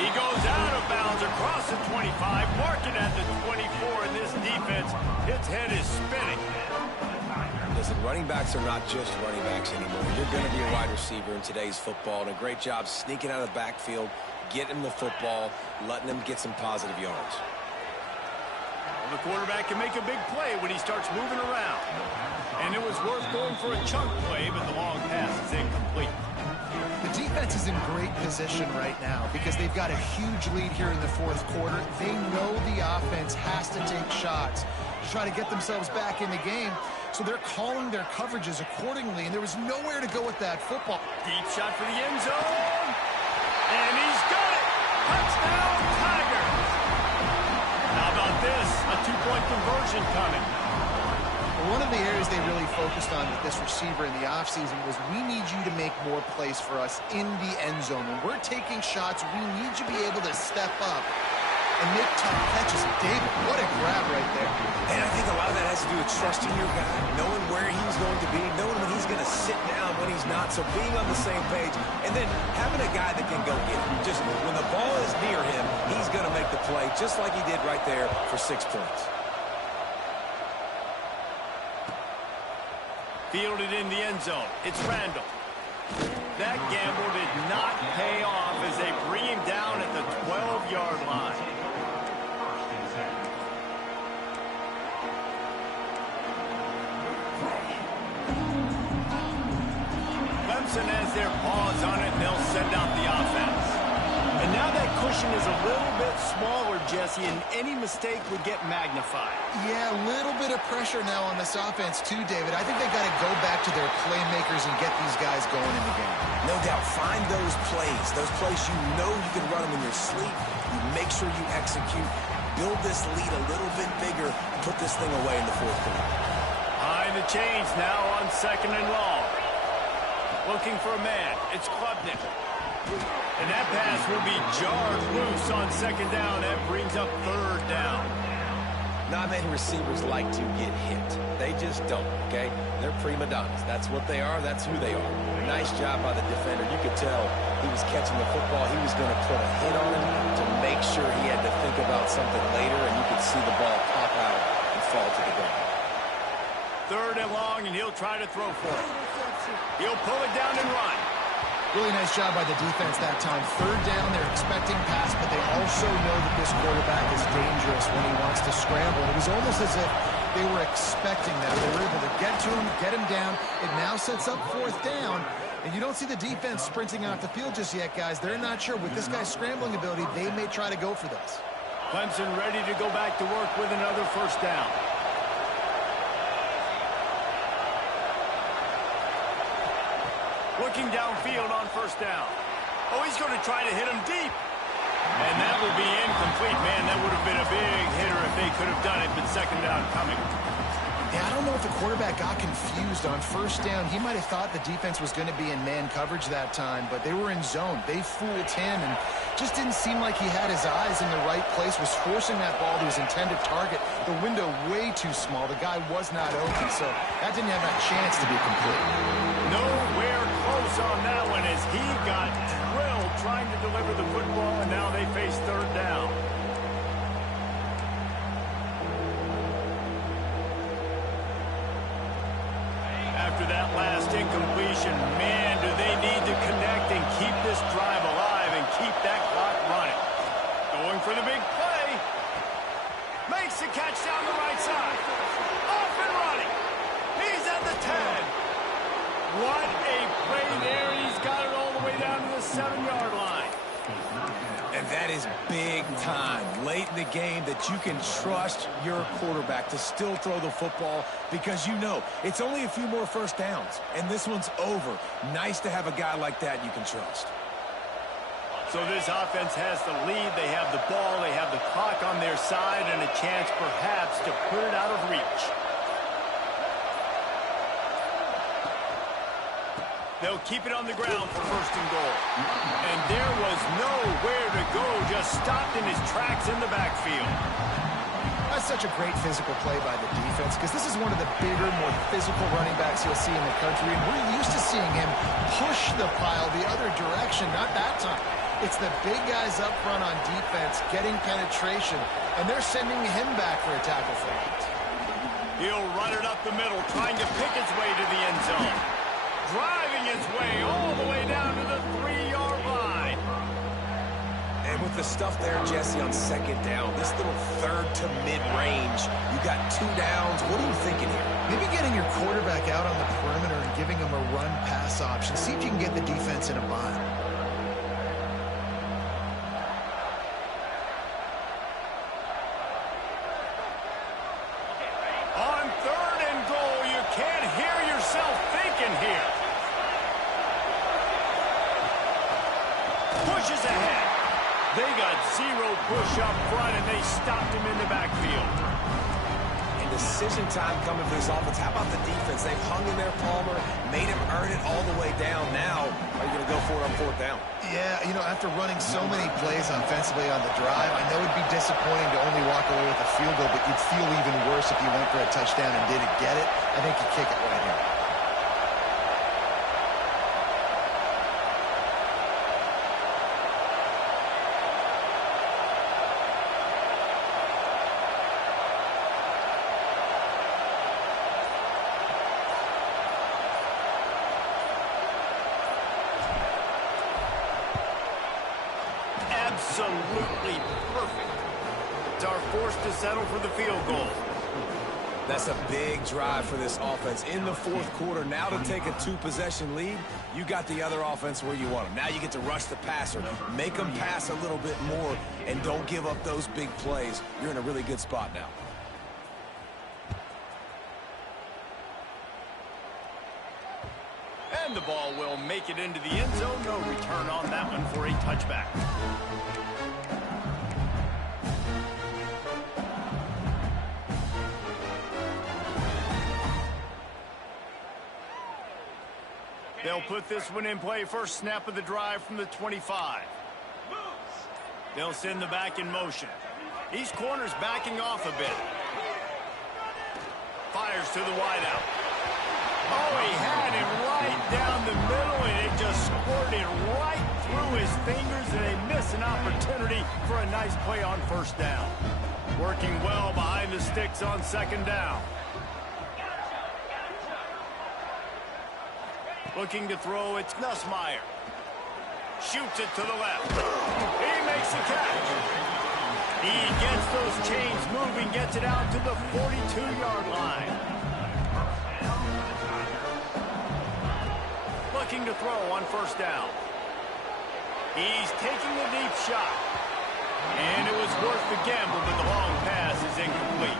He goes out of bounds across the 25, marking at the 24 in this defense. Its head is spinning. Listen, running backs are not just running backs anymore. You're going to be a wide receiver in today's football, and a great job sneaking out of the backfield, getting the football, letting them get some positive yards. Well, the quarterback can make a big play when he starts moving around. And it was worth going for a chunk play, but the long pass is incomplete. The defense is in great position right now because they've got a huge lead here in the fourth quarter. They know the offense has to take shots to try to get themselves back in the game. So they're calling their coverages accordingly, and there was nowhere to go with that football. Deep shot for the end zone. And he's got it. Touchdown, Tigers. How about this? A two-point conversion coming. One of the areas they really focused on with this receiver in the offseason was we need you to make more plays for us in the end zone. When we're taking shots, we need you to be able to step up and make tough catches. David, what a grab right there. And I think a lot of that has to do with trusting your guy, knowing where he's going to be, knowing when he's going to sit down, when he's not, so being on the same page, and then having a guy that can go get it. Just when the ball is near him, he's going to make the play, just like he did right there for 6 points. Fielded in the end zone. It's Randall. That gamble did not pay off as they bring him down at the 12-yard line. Clemson has their paws on it, and they'll send out the offense. And now that cushion is a little bit smaller, Jesse, and any mistake would get magnified. Yeah, a little bit of pressure now on this offense too, David. I think they've got to go back to their playmakers and get these guys going in the game. No doubt, find those plays you know you can run them in your sleep. You make sure you execute, build this lead a little bit bigger, put this thing away in the fourth quarter. Behind the chains now on second and long. Looking for a man. It's Klubnik. And that pass will be jarred loose on second down. That brings up third down. Not many receivers like to get hit. They just don't, okay? They're prima donnas. That's what they are. That's who they are. Nice job by the defender. You could tell he was catching the football. He was going to put a hit on him to make sure he had to think about something later, and you could see the ball pop out and fall to the ground. Third and long, and he'll try to throw for it. He'll pull it down and run. Really nice job by the defense that time. Third down, they're expecting pass, but they also know that this quarterback is dangerous when he wants to scramble. It was almost as if they were expecting that. They were able to get to him, get him down. It now sets up fourth down. And you don't see the defense sprinting off the field just yet, guys. They're not sure. With this guy's scrambling ability, they may try to go for this. Clemson ready to go back to work with another first down. Looking downfield on first down. Oh, he's going to try to hit him deep. And that will be incomplete. Man, that would have been a big hitter if they could have done it, but second down coming. Yeah, I don't know if the quarterback got confused on first down. He might have thought the defense was going to be in man coverage that time, but they were in zone. They fooled him and just didn't seem like he had his eyes in the right place, was forcing that ball to his intended target. The window way too small. The guy was not open, so that didn't have that chance to be complete. Nowhere close on that one as he got drilled trying to deliver the football, and now they face third down. After that last incompletion, man, do they need to connect and keep this drive alive and keep that clock running. Going for the big play. Makes the catch down the right side. Off and running. He's at the 10. What a play there. He's got it all the way down to the 7-yard line. And that is big time late in the game that you can trust your quarterback to still throw the football because you know it's only a few more first downs, and this one's over. Nice to have a guy like that you can trust. So this offense has the lead. They have the ball. They have the clock on their side and a chance perhaps to put it out of reach. They'll keep it on the ground for first and goal. And there was nowhere to go, just stopped in his tracks in the backfield. That's such a great physical play by the defense because this is one of the bigger, more physical running backs you'll see in the country, and we're used to seeing him push the pile the other direction, not that time. It's the big guys up front on defense getting penetration, and they're sending him back for a tackle for loss. He'll run it up the middle, trying to pick its way to the end zone. Driving its way all the way down to the 3-yard line. And with the stuff there, Jesse, on second down, this little third to mid-range, you got 2 downs. What are you thinking here? Maybe getting your quarterback out on the perimeter and giving him a run-pass option. See if you can get the defense in a bind. On third and goal, you can't hear yourself thinking here. Pushes ahead. They got 0 push up front, and they stopped him in the backfield. And decision time coming for this offense. How about the defense? They've hung in there, Palmer, made him earn it all the way down. Now, are you going to go for it on fourth down? Yeah, you know, after running so many plays offensively on the drive, I know it'd be disappointing to only walk away with a field goal, but you'd feel even worse if you went for a touchdown and didn't get it. I think you kick it right here. Absolutely perfect. Are forced to settle for the field goal. That's a big drive for this offense in the fourth quarter. Now to take a 2-possession lead, you got the other offense where you want them. Now you get to rush the passer, make them pass a little bit more, and don't give up those big plays. You're in a really good spot now. And the ball will make it into the end zone. No return on that one for a touchback. They'll put this one in play. First snap of the drive from the 25. They'll send the back in motion. These corners backing off a bit. Fires to the wideout. Oh, he had him right down the middle, and it just squirted right through his fingers, and they miss an opportunity for a nice play on first down. Working well behind the sticks on second down. Looking to throw, it's Nussmeier. Shoots it to the left. He makes the catch. He gets those chains moving, gets it out to the 42-yard line. Looking to throw on first down. He's taking the deep shot. And it was worth the gamble, but the long pass is incomplete.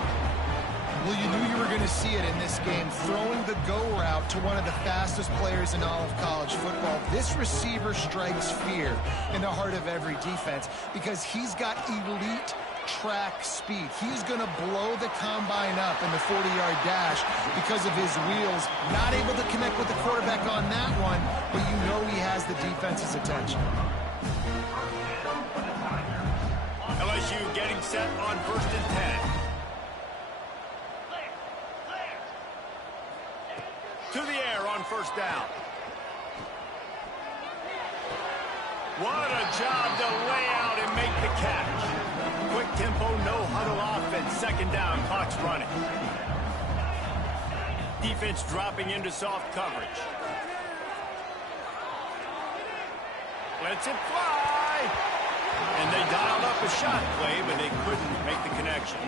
Well, you knew you were going to see it in this game, throwing the go route to one of the fastest players in all of college football. This receiver strikes fear in the heart of every defense because he's got elite track speed. He's going to blow the combine up in the 40-yard dash because of his wheels. Not able to connect with the quarterback on that one, but you know he has the defense's attention. LSU getting set on 1st and 10. To the air on first down. What a job to lay out and make the catch. Quick tempo, no huddle offense. 2nd down, clock's running. Defense dropping into soft coverage. Lets it fly. And they dialed up a shot play, but they couldn't make the connection.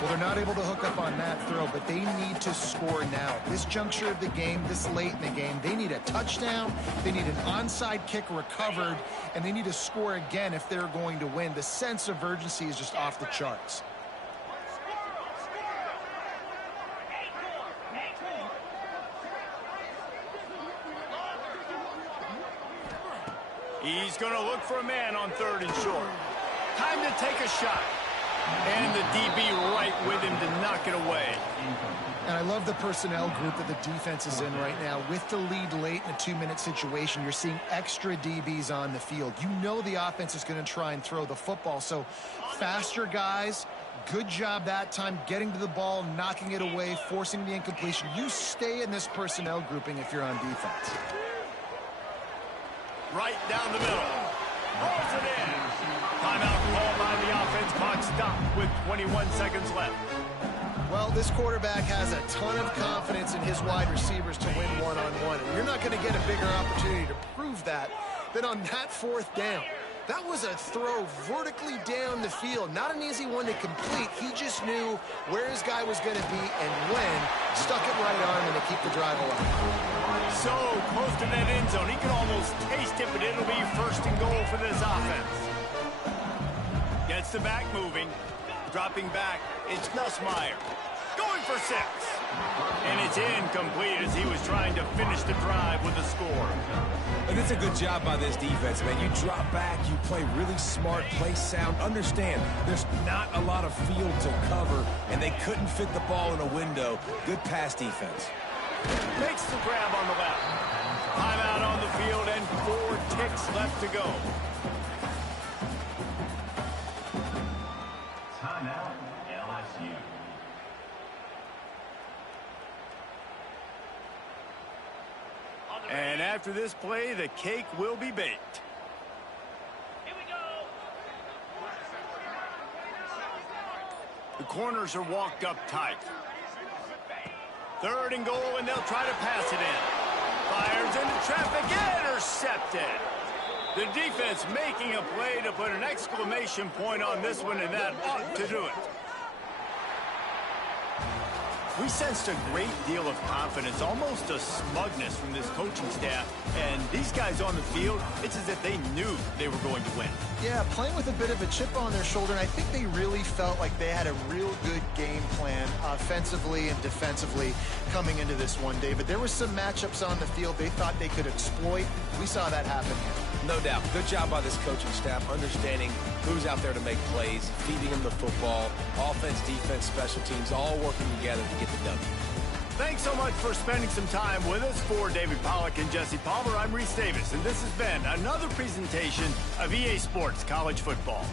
Well, they're not able to hook up on that throw, but they need to score now. This juncture of the game, this late in the game, they need a touchdown, they need an onside kick recovered, and they need to score again if they're going to win. The sense of urgency is just off the charts. He's going to look for a man on 3rd and short. Time to take a shot. And the DB right with him to knock it away. And I love the personnel group that the defense is in right now. With the lead late in a 2-minute situation, you're seeing extra DBs on the field. You know the offense is going to try and throw the football. So faster guys, good job that time getting to the ball, knocking it away, forcing the incompletion. You stay in this personnel grouping if you're on defense. Right down the middle. Rolls it in. Timeout called by the offense. Clock stopped with 21 seconds left. Well, this quarterback has a ton of confidence in his wide receivers to win one-on-one. And you're not going to get a bigger opportunity to prove that than on that 4th down. That was a throw vertically down the field. Not an easy one to complete. He just knew where his guy was going to be and when. Stuck it right on him to keep the drive alive. So close to that end zone. He can almost taste it, but it'll be 1st and goal for this offense. Gets the back moving. Dropping back, it's Nussmeier. Going for 6. And it's incomplete as he was trying to finish the drive with a score. And it's a good job by this defense, man. You drop back, you play really smart, play sound. Understand, there's not a lot of field to cover, and they couldn't fit the ball in a window. Good pass defense. Makes the grab on the left. Timeout on the field and 4 ticks left to go. Timeout, LSU. And after this play, the cake will be baked. Here we go. The corners are walked up tight. 3rd and goal, and they'll try to pass it in. Fires into traffic, intercepted. The defense making a play to put an exclamation point on this one, and that ought to do it. We sensed a great deal of confidence, almost a smugness from this coaching staff. And these guys on the field, it's as if they knew they were going to win. Yeah, playing with a bit of a chip on their shoulder, and I think they really felt like they had a real good game plan offensively and defensively coming into this one, David. There were some matchups on the field they thought they could exploit. We saw that happen here. No doubt. Good job by this coaching staff, understanding who's out there to make plays, feeding them the football, offense, defense, special teams, all working together to get the W. Thanks so much for spending some time with us. For David Pollack and Jesse Palmer, I'm Reese Davis, and this has been another presentation of EA Sports College Football.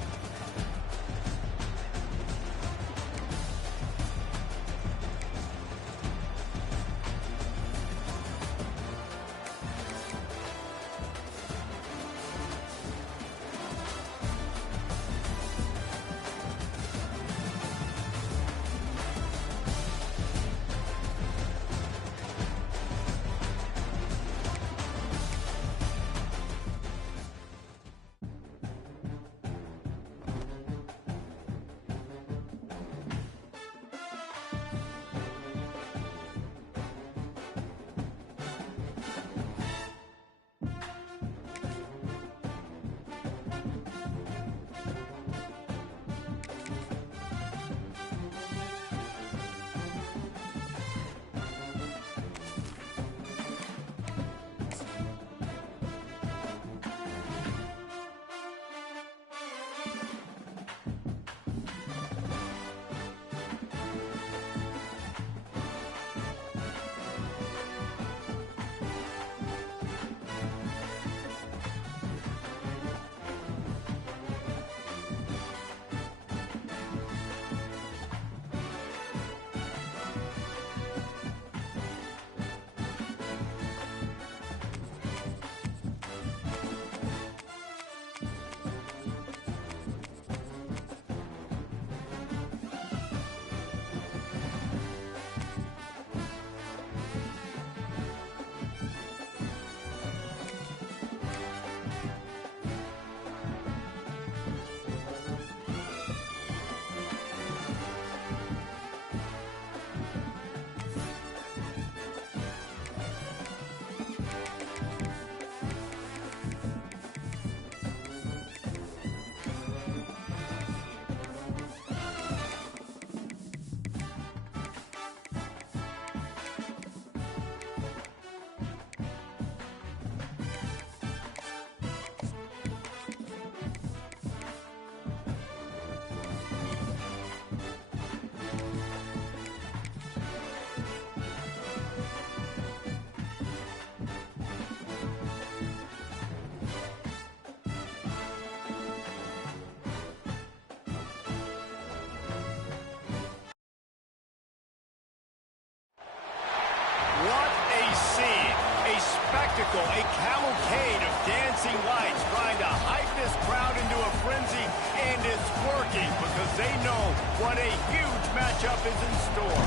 spectacle, a cavalcade of dancing lights trying to hype this crowd into a frenzy, and it's working because they know what a huge matchup is in store.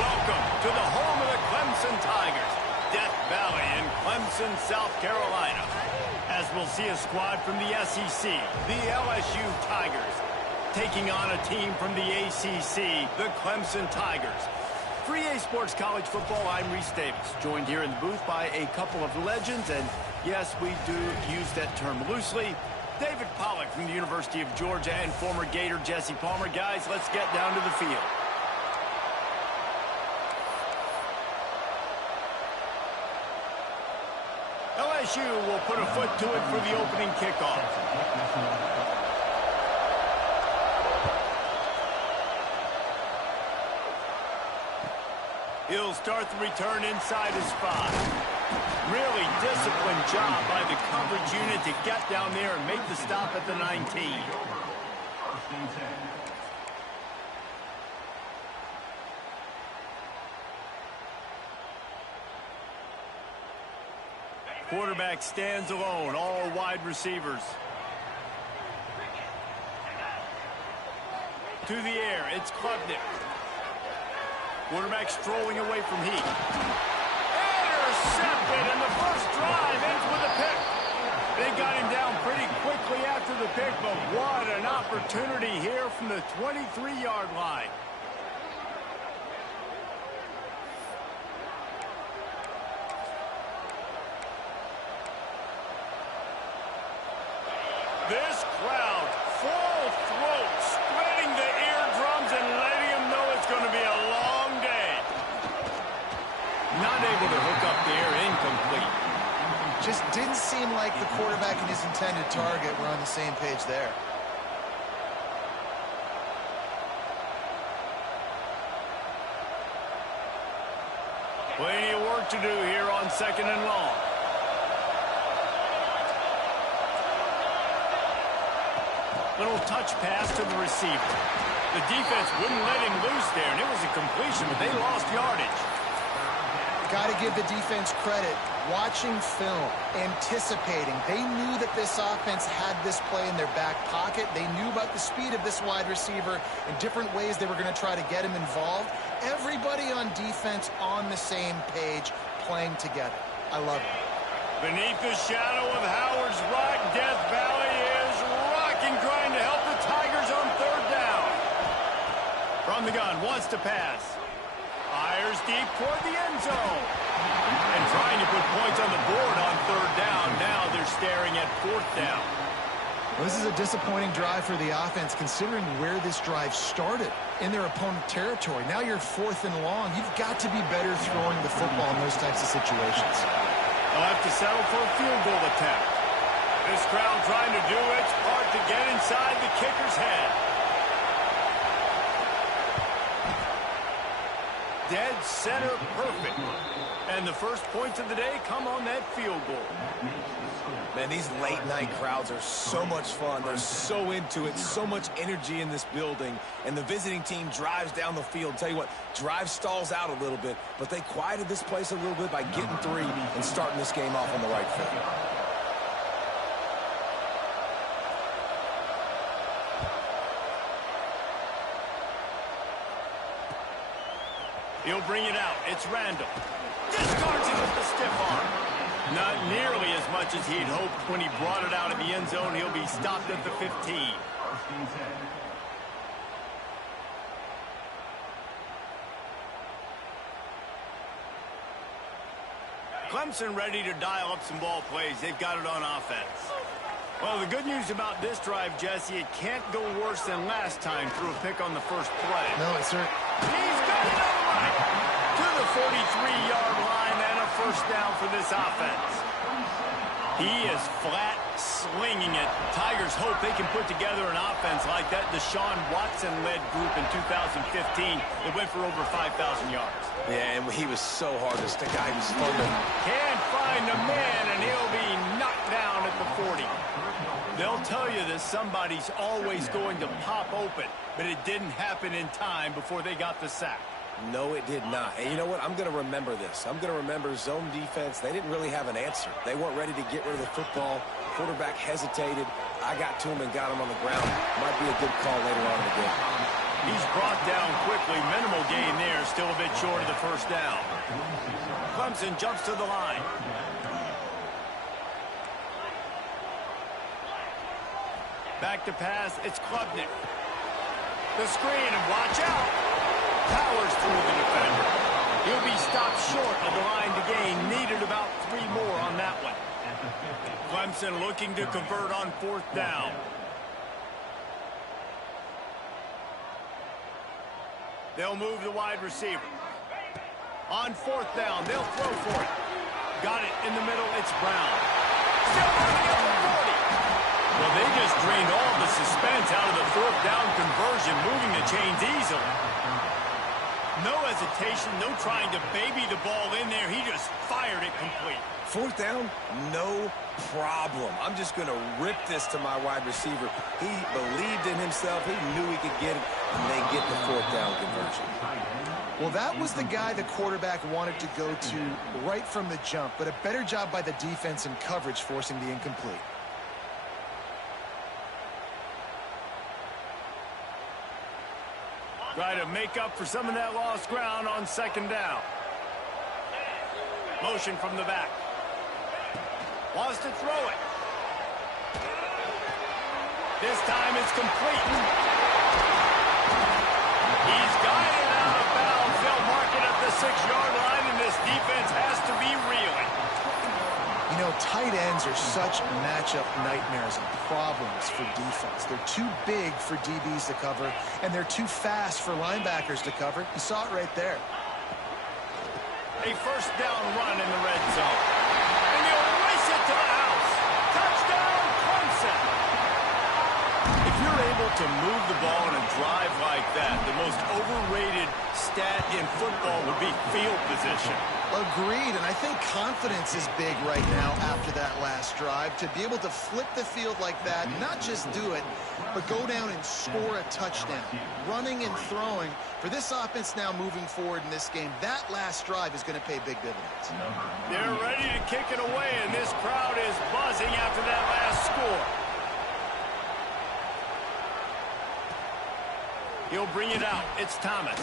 Welcome to the home of the Clemson Tigers, Death Valley in Clemson, South Carolina. As we'll see a squad from the SEC, the LSU Tigers, taking on a team from the ACC, the Clemson Tigers. For EA Sports College Football, I'm Reese Davis, joined here in the booth by a couple of legends, and yes, we do use that term loosely. David Pollack from the University of Georgia and former Gator Jesse Palmer. Guys, let's get down to the field. LSU will put a foot to it for the opening kickoff. He'll start the return inside his 5. Really disciplined job by the coverage unit to get down there and make the stop at the 19. Quarterback stands alone, all wide receivers. To the air, it's Klubnik. Quarterback strolling away from Heath. Intercepted, and the first drive ends with a pick. They got him down pretty quickly after the pick, but what an opportunity here from the 23-yard line. This crowd, full throat, spreading the eardrums and letting them know it's going to be a long day. Not able to hook up there, incomplete. Just didn't seem like the quarterback and his intended target were on the same page there. Plenty of work to do here on 2nd and long. Little touch pass to the receiver. The defense wouldn't let him loose there, and it was a completion, but they lost yardage. Got to give the defense credit. Watching film, anticipating. They knew that this offense had this play in their back pocket. They knew about the speed of this wide receiver and different ways they were going to try to get him involved. Everybody on defense on the same page, playing together. I love it. Beneath the shadow of Howard's Rock, Death Valley is rocking, trying to help the Tigers on 3rd down. From the gun, wants to pass. Fires deep toward the end zone. And trying to put points on the board on 3rd down. Now they're staring at 4th down. Well, this is a disappointing drive for the offense, considering where this drive started, in their opponent territory. Now you're 4th and long. You've got to be better throwing the football in those types of situations. They'll have to settle for a field goal attempt. This crowd trying to do its part to get inside the kicker's head. Dead center perfect. And the first points of the day come on that field goal. Man, these late-night crowds are so much fun. They're so into it, so much energy in this building. And the visiting team drives down the field. Tell you what, drive stalls out a little bit, but they quieted this place a little bit by getting 3 and starting this game off on the right foot. He'll bring it out. It's Randall. Discards it with the stiff arm. Not nearly as much as he'd hoped when he brought it out of the end zone. He'll be stopped at the 15. Clemson ready to dial up some ball plays. They've got it on offense. Well, the good news about this drive, Jesse, it can't go worse than last time through a pick on the first play. No, it's sir. He's got it all right. To the 43-yard line and a first down for this offense. He is flat slinging it. Tigers hope they can put together an offense like that Deshaun Watson-led group in 2015 that went for over 5,000 yards. Yeah, and he was so hard to stick out. He was fumbling. Can't find a man, and he'll be knocked down at the 40. They'll tell you that somebody's always going to pop open, but it didn't happen in time before they got the sack. No, it did not. And you know what? I'm going to remember this. I'm going to remember zone defense. They didn't really have an answer. They weren't ready to get rid of the football. Quarterback hesitated. I got to him and got him on the ground. Might be a good call later on in the game. He's brought down quickly. Minimal gain there. Still a bit short of the first down. Clemson jumps to the line. Back to pass. It's Klubnik. The screen, and watch out. Powers through the defender. He'll be stopped short of the line to gain. Needed about 3 more on that one. Clemson looking to convert on 4th down. They'll move the wide receiver. On 4th down, they'll throw for it. Got it in the middle, it's Brown. Still running at the 40. Well, they just drained all the suspense out of the 4th down conversion, moving the chains easily. No hesitation, no trying to baby the ball in there. He just fired it complete. 4th down, no problem. I'm just going to rip this to my wide receiver. He believed in himself. He knew he could get it, and they get the 4th down conversion. Well, that was the guy the quarterback wanted to go to right from the jump, but a better job by the defense in coverage forcing the incomplete. Try to make up for some of that lost ground on 2nd down. Motion from the back. Wants to throw it. This time it's complete. He's got it out of bounds. They'll mark it at the 6-yard line, and this defense has to be reeling. You know, tight ends are such matchup nightmares and problems for defense. They're too big for DBs to cover, and they're too fast for linebackers to cover. You saw it right there. A 1st down run in the red zone. And he'll race it to the house. Touchdown, Clemson. If you're able to move the ball in a drive like that, the most overrated stat in football would be field position. Agreed, and I think confidence is big right now after that last drive. To be able to flip the field like that, not just do it, but go down and score a touchdown. Running and throwing. For this offense now moving forward in this game, that last drive is going to pay big dividends. They're ready to kick it away, and this crowd is buzzing after that last score. He'll bring it out. It's Thomas.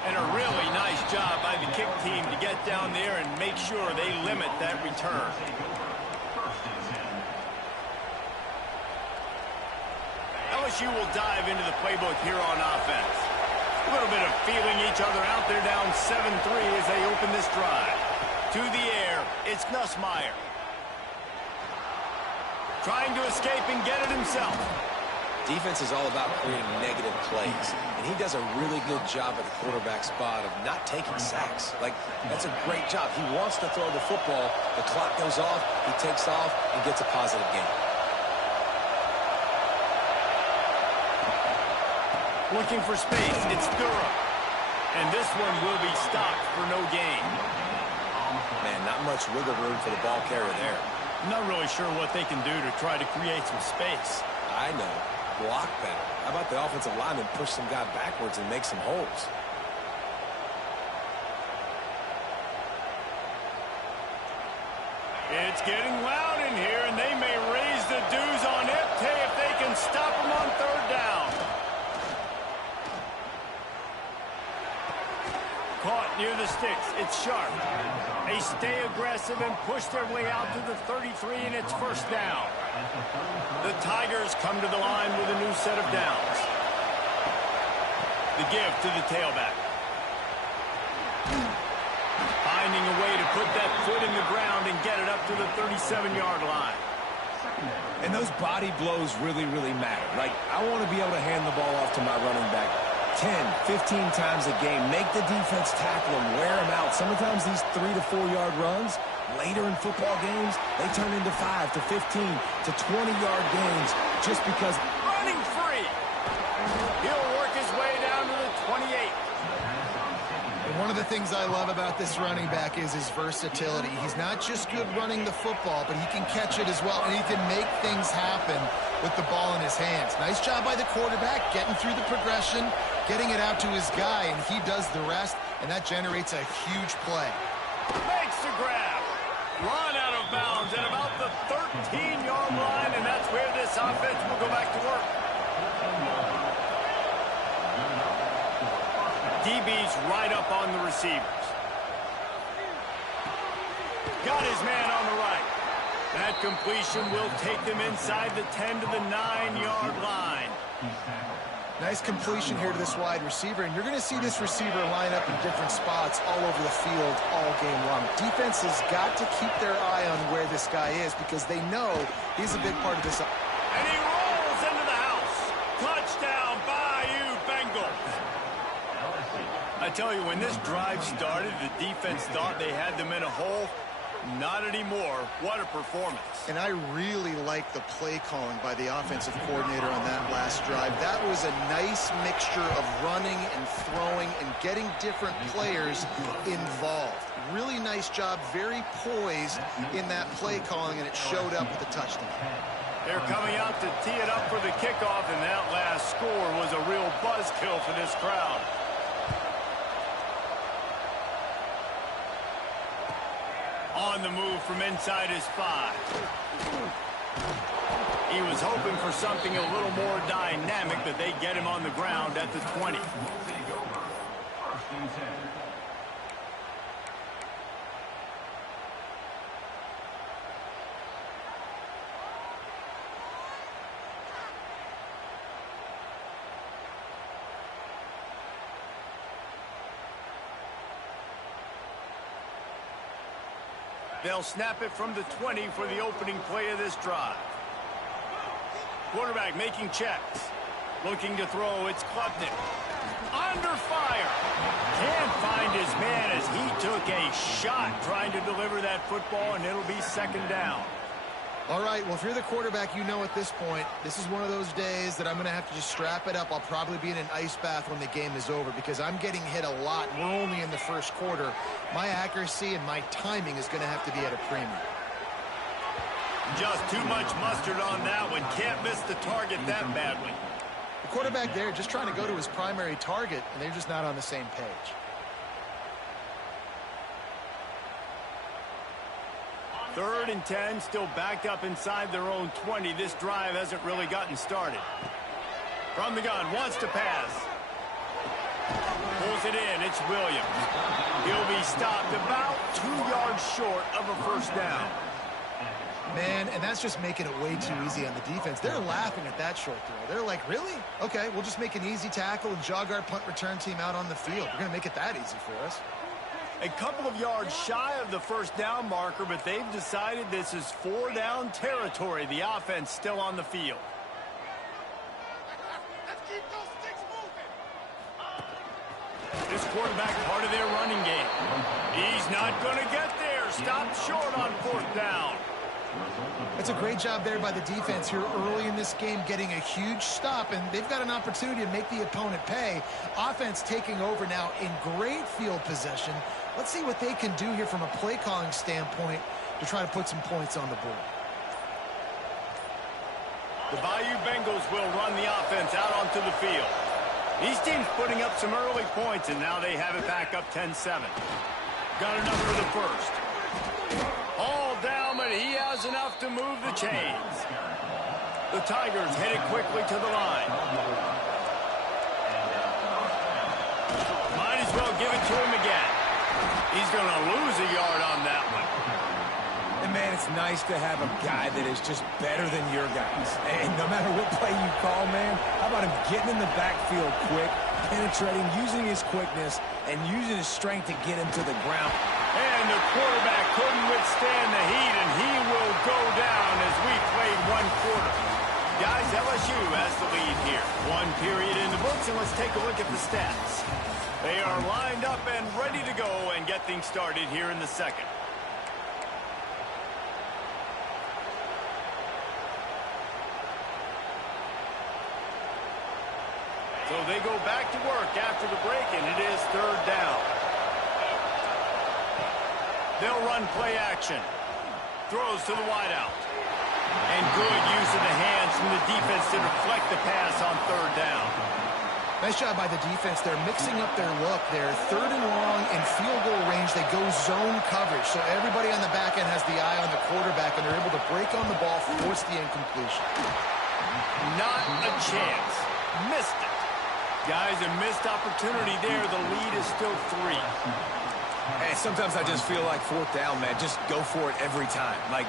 And a really nice job by the kick team to get down there and make sure they limit that return. LSU will dive into the playbook here on offense. A little bit of feeling each other out there, down 7-3 as they open this drive. To the air, it's Nussmeier. Trying to escape and get it himself. Defense is all about creating negative plays, and he does a really good job at the quarterback spot of not taking sacks. Like, that's a great job. He wants to throw the football. The clock goes off, he takes off, and gets a positive gain. Looking for space, it's Durham. And this one will be stopped for no gain. Man, not much wiggle room for the ball carrier there. I'm not really sure what they can do to try to create some space. I know. Block better. How about the offensive lineman push some guy backwards and make some holes? It's getting loud in here, and they may raise the dues on Ipte if they can stop him on 3rd down. Caught near the sticks. It's Sharp. They stay aggressive and push their way out to the 33, and it's 1st down. The Tigers come to the line with a new set of downs. The give to the tailback. Finding a way to put that foot in the ground and get it up to the 37-yard line. And those body blows really, really matter. Like, I want to be able to hand the ball off to my running back 10, 15 times a game. Make the defense tackle them, wear them out. Sometimes these 3 to 4 yard runs, later in football games, they turn into 5 to 15 to 20-yard games just because. Running free. He'll work his way down to the 28. And one of the things I love about this running back is his versatility. He's not just good running the football, but he can catch it as well, and he can make things happen with the ball in his hands. Nice job by the quarterback, getting through the progression, getting it out to his guy, and he does the rest, and that generates a huge play. Makes the grab. Run out of bounds at about the 13-yard line, and that's where this offense will go back to work. DB's right up on the receivers. Got his man on the right. That completion will take them inside the 10 to the 9-yard line. Nice completion here to this wide receiver, and you're going to see this receiver line up in different spots all over the field all game long. Defense has got to keep their eye on where this guy is because they know he's a big part of this. And he rolls into the house. Touchdown, Bayou Bengals. I tell you, when this drive started, the defense thought they had them in a hole. Not anymore. What a performance. And I really like the play calling by the offensive coordinator on that last drive. That was a nice mixture of running and throwing and getting different players involved. Really nice job, very poised in that play calling, and it showed up with a touchdown. They're coming out to tee it up for the kickoff, and that last score was a real buzzkill for this crowd. On the move from inside his 5. He was hoping for something a little more dynamic, but they get him on the ground at the 20. They'll snap it from the 20 for the opening play of this drive. Quarterback making checks. Looking to throw, it's Klubnik. Under fire. Can't find his man as he took a shot trying to deliver that football, and it'll be second down. All right, well, if you're the quarterback, you know at this point, this is one of those days that I'm going to have to just strap it up. I'll probably be in an ice bath when the game is over because I'm getting hit a lot. We're only in the first quarter. My accuracy and my timing is going to have to be at a premium. Just too much mustard on that one. Can't miss the target that badly. The quarterback there just trying to go to his primary target, and they're just not on the same page. Third and 10, still backed up inside their own 20. This drive hasn't really gotten started. From the gun, wants to pass. Pulls it in, it's Williams. He'll be stopped about 2 yards short of a first down. Man, and that's just making it way too easy on the defense. They're laughing at that short throw. They're like, really? Okay, we'll just make an easy tackle and jog our punt return team out on the field. We're going to make it that easy for us. A couple of yards shy of the first down marker, but they've decided this is 4 down territory. The offense still on the field. Let's keep those sticks moving. This quarterback part of their running game. He's not going to get there. Stopped short on 4th down. It's a great job there by the defense here early in this game, getting a huge stop, and they've got an opportunity to make the opponent pay. Offense taking over now in great field possession. Let's see what they can do here from a play calling standpoint to try to put some points on the board. The Bayou Bengals will run the offense out onto the field. These teams putting up some early points, and now they have it back up 10-7. Got another of the first. All down, but he has enough to move the chains. The Tigers headed quickly to the line. Might as well give it to him again. He's going to lose a yard on that one. And, man, it's nice to have a guy that is just better than your guys. And no matter what play you call, man, how about him getting in the backfield quick, penetrating, using his quickness, and using his strength to get him to the ground. And the quarterback couldn't withstand the heat, and he will go down as we played 1 quarter. Guys, LSU has the lead here. 1 period in the books, and let's take a look at the stats. They are lined up and ready to go and get things started here in the second. So they go back to work after the break, and it is 3rd down. They'll run play action. Throws to the wideout. And good use of the hands from the defense to deflect the pass on third down. Nice job by the defense. They're mixing up their look. They're third and long in field goal range. They go zone coverage. So everybody on the back end has the eye on the quarterback, and they're able to break on the ball, force the incompletion. Not a chance. Missed it. Guys, a missed opportunity there. The lead is still 3. Hey, sometimes I just feel like fourth down, man. Just go for it every time. Like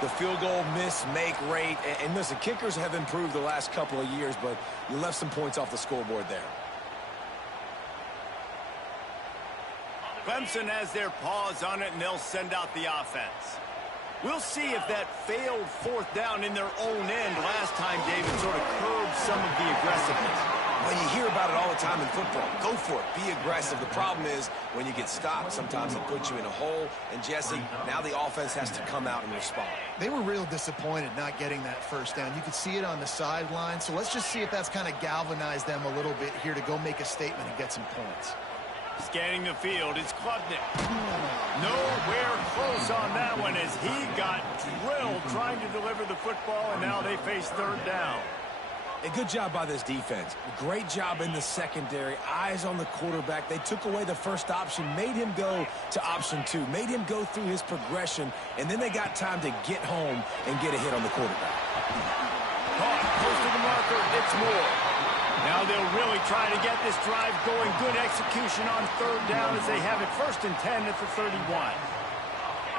the field goal miss-make rate. And listen, kickers have improved the last couple of years, but you left some points off the scoreboard there. Clemson has their paws on it, and they'll send out the offense. We'll see if that failed fourth down in their own end last time, David, sort of curbed some of the aggressiveness. Well, you hear about it all the time in football. Go for it. Be aggressive. The problem is when you get stopped, sometimes it puts you in a hole. And, Jesse, now the offense has to come out and respond. They were real disappointed not getting that first down. You could see it on the sideline. So let's just see if that's kind of galvanized them a little bit here to go make a statement and get some points. Scanning the field, it's Klubnik. Nowhere close on that one as he got drilled trying to deliver the football, and now they face third down. A good job by this defense. Great job in the secondary. Eyes on the quarterback. They took away the first option, made him go to option 2, made him go through his progression, and then they got time to get home and get a hit on the quarterback. Caught close to the marker. It's Moore. Now they'll really try to get this drive going. Good execution on third down as they have it first and 10 at the 31.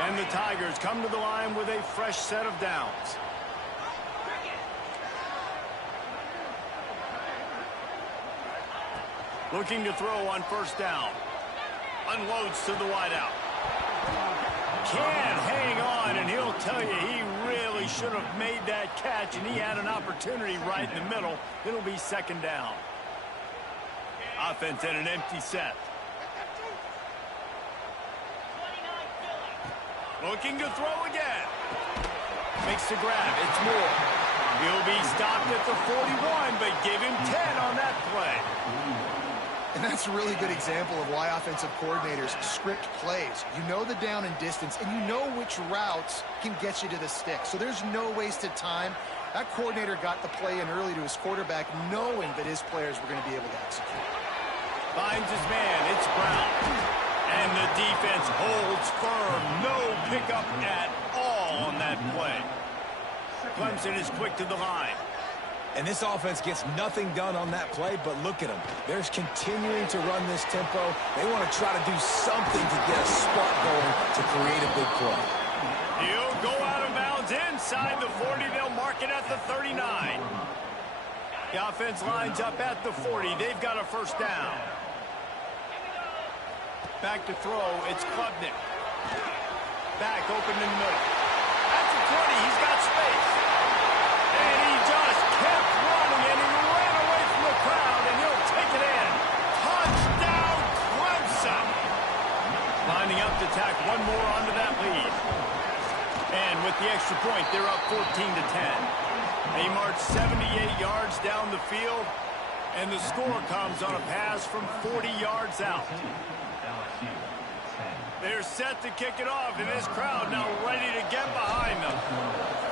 And the Tigers come to the line with a fresh set of downs. Looking to throw on first down. Unloads to the wideout. Can hang on, and he'll tell you he really should have made that catch, and he had an opportunity right in the middle. It'll be second down. Offense at an empty set. Looking to throw again. Makes the grab. It's Moore. He'll be stopped at the 41, but give him 10 on that play. And that's a really good example of why offensive coordinators script plays. You know the down and distance, and you know which routes can get you to the stick. So there's no wasted time. That coordinator got the play in early to his quarterback, knowing that his players were going to be able to execute. Finds his man. It's Brown. And the defense holds firm. No pickup at all on that play. Clemson is quick to the line. And this offense gets nothing done on that play, but look at them. They're continuing to run this tempo. They want to try to do something to get a spark going to create a big play. He'll go out of bounds inside the 40. They'll mark it at the 39. The offense lines up at the 40. They've got a first down. Back to throw. It's Klubnik. Back open in the middle. At the 20, he's got space. And he just kept running, and he ran away from the crowd, and he'll take it in. Touchdown, Clemson. Lining up to tack one more onto that lead. And with the extra point, they're up 14-10. They march 78 yards down the field, and the score comes on a pass from 40 yards out. They're set to kick it off, and this crowd now ready to get behind them.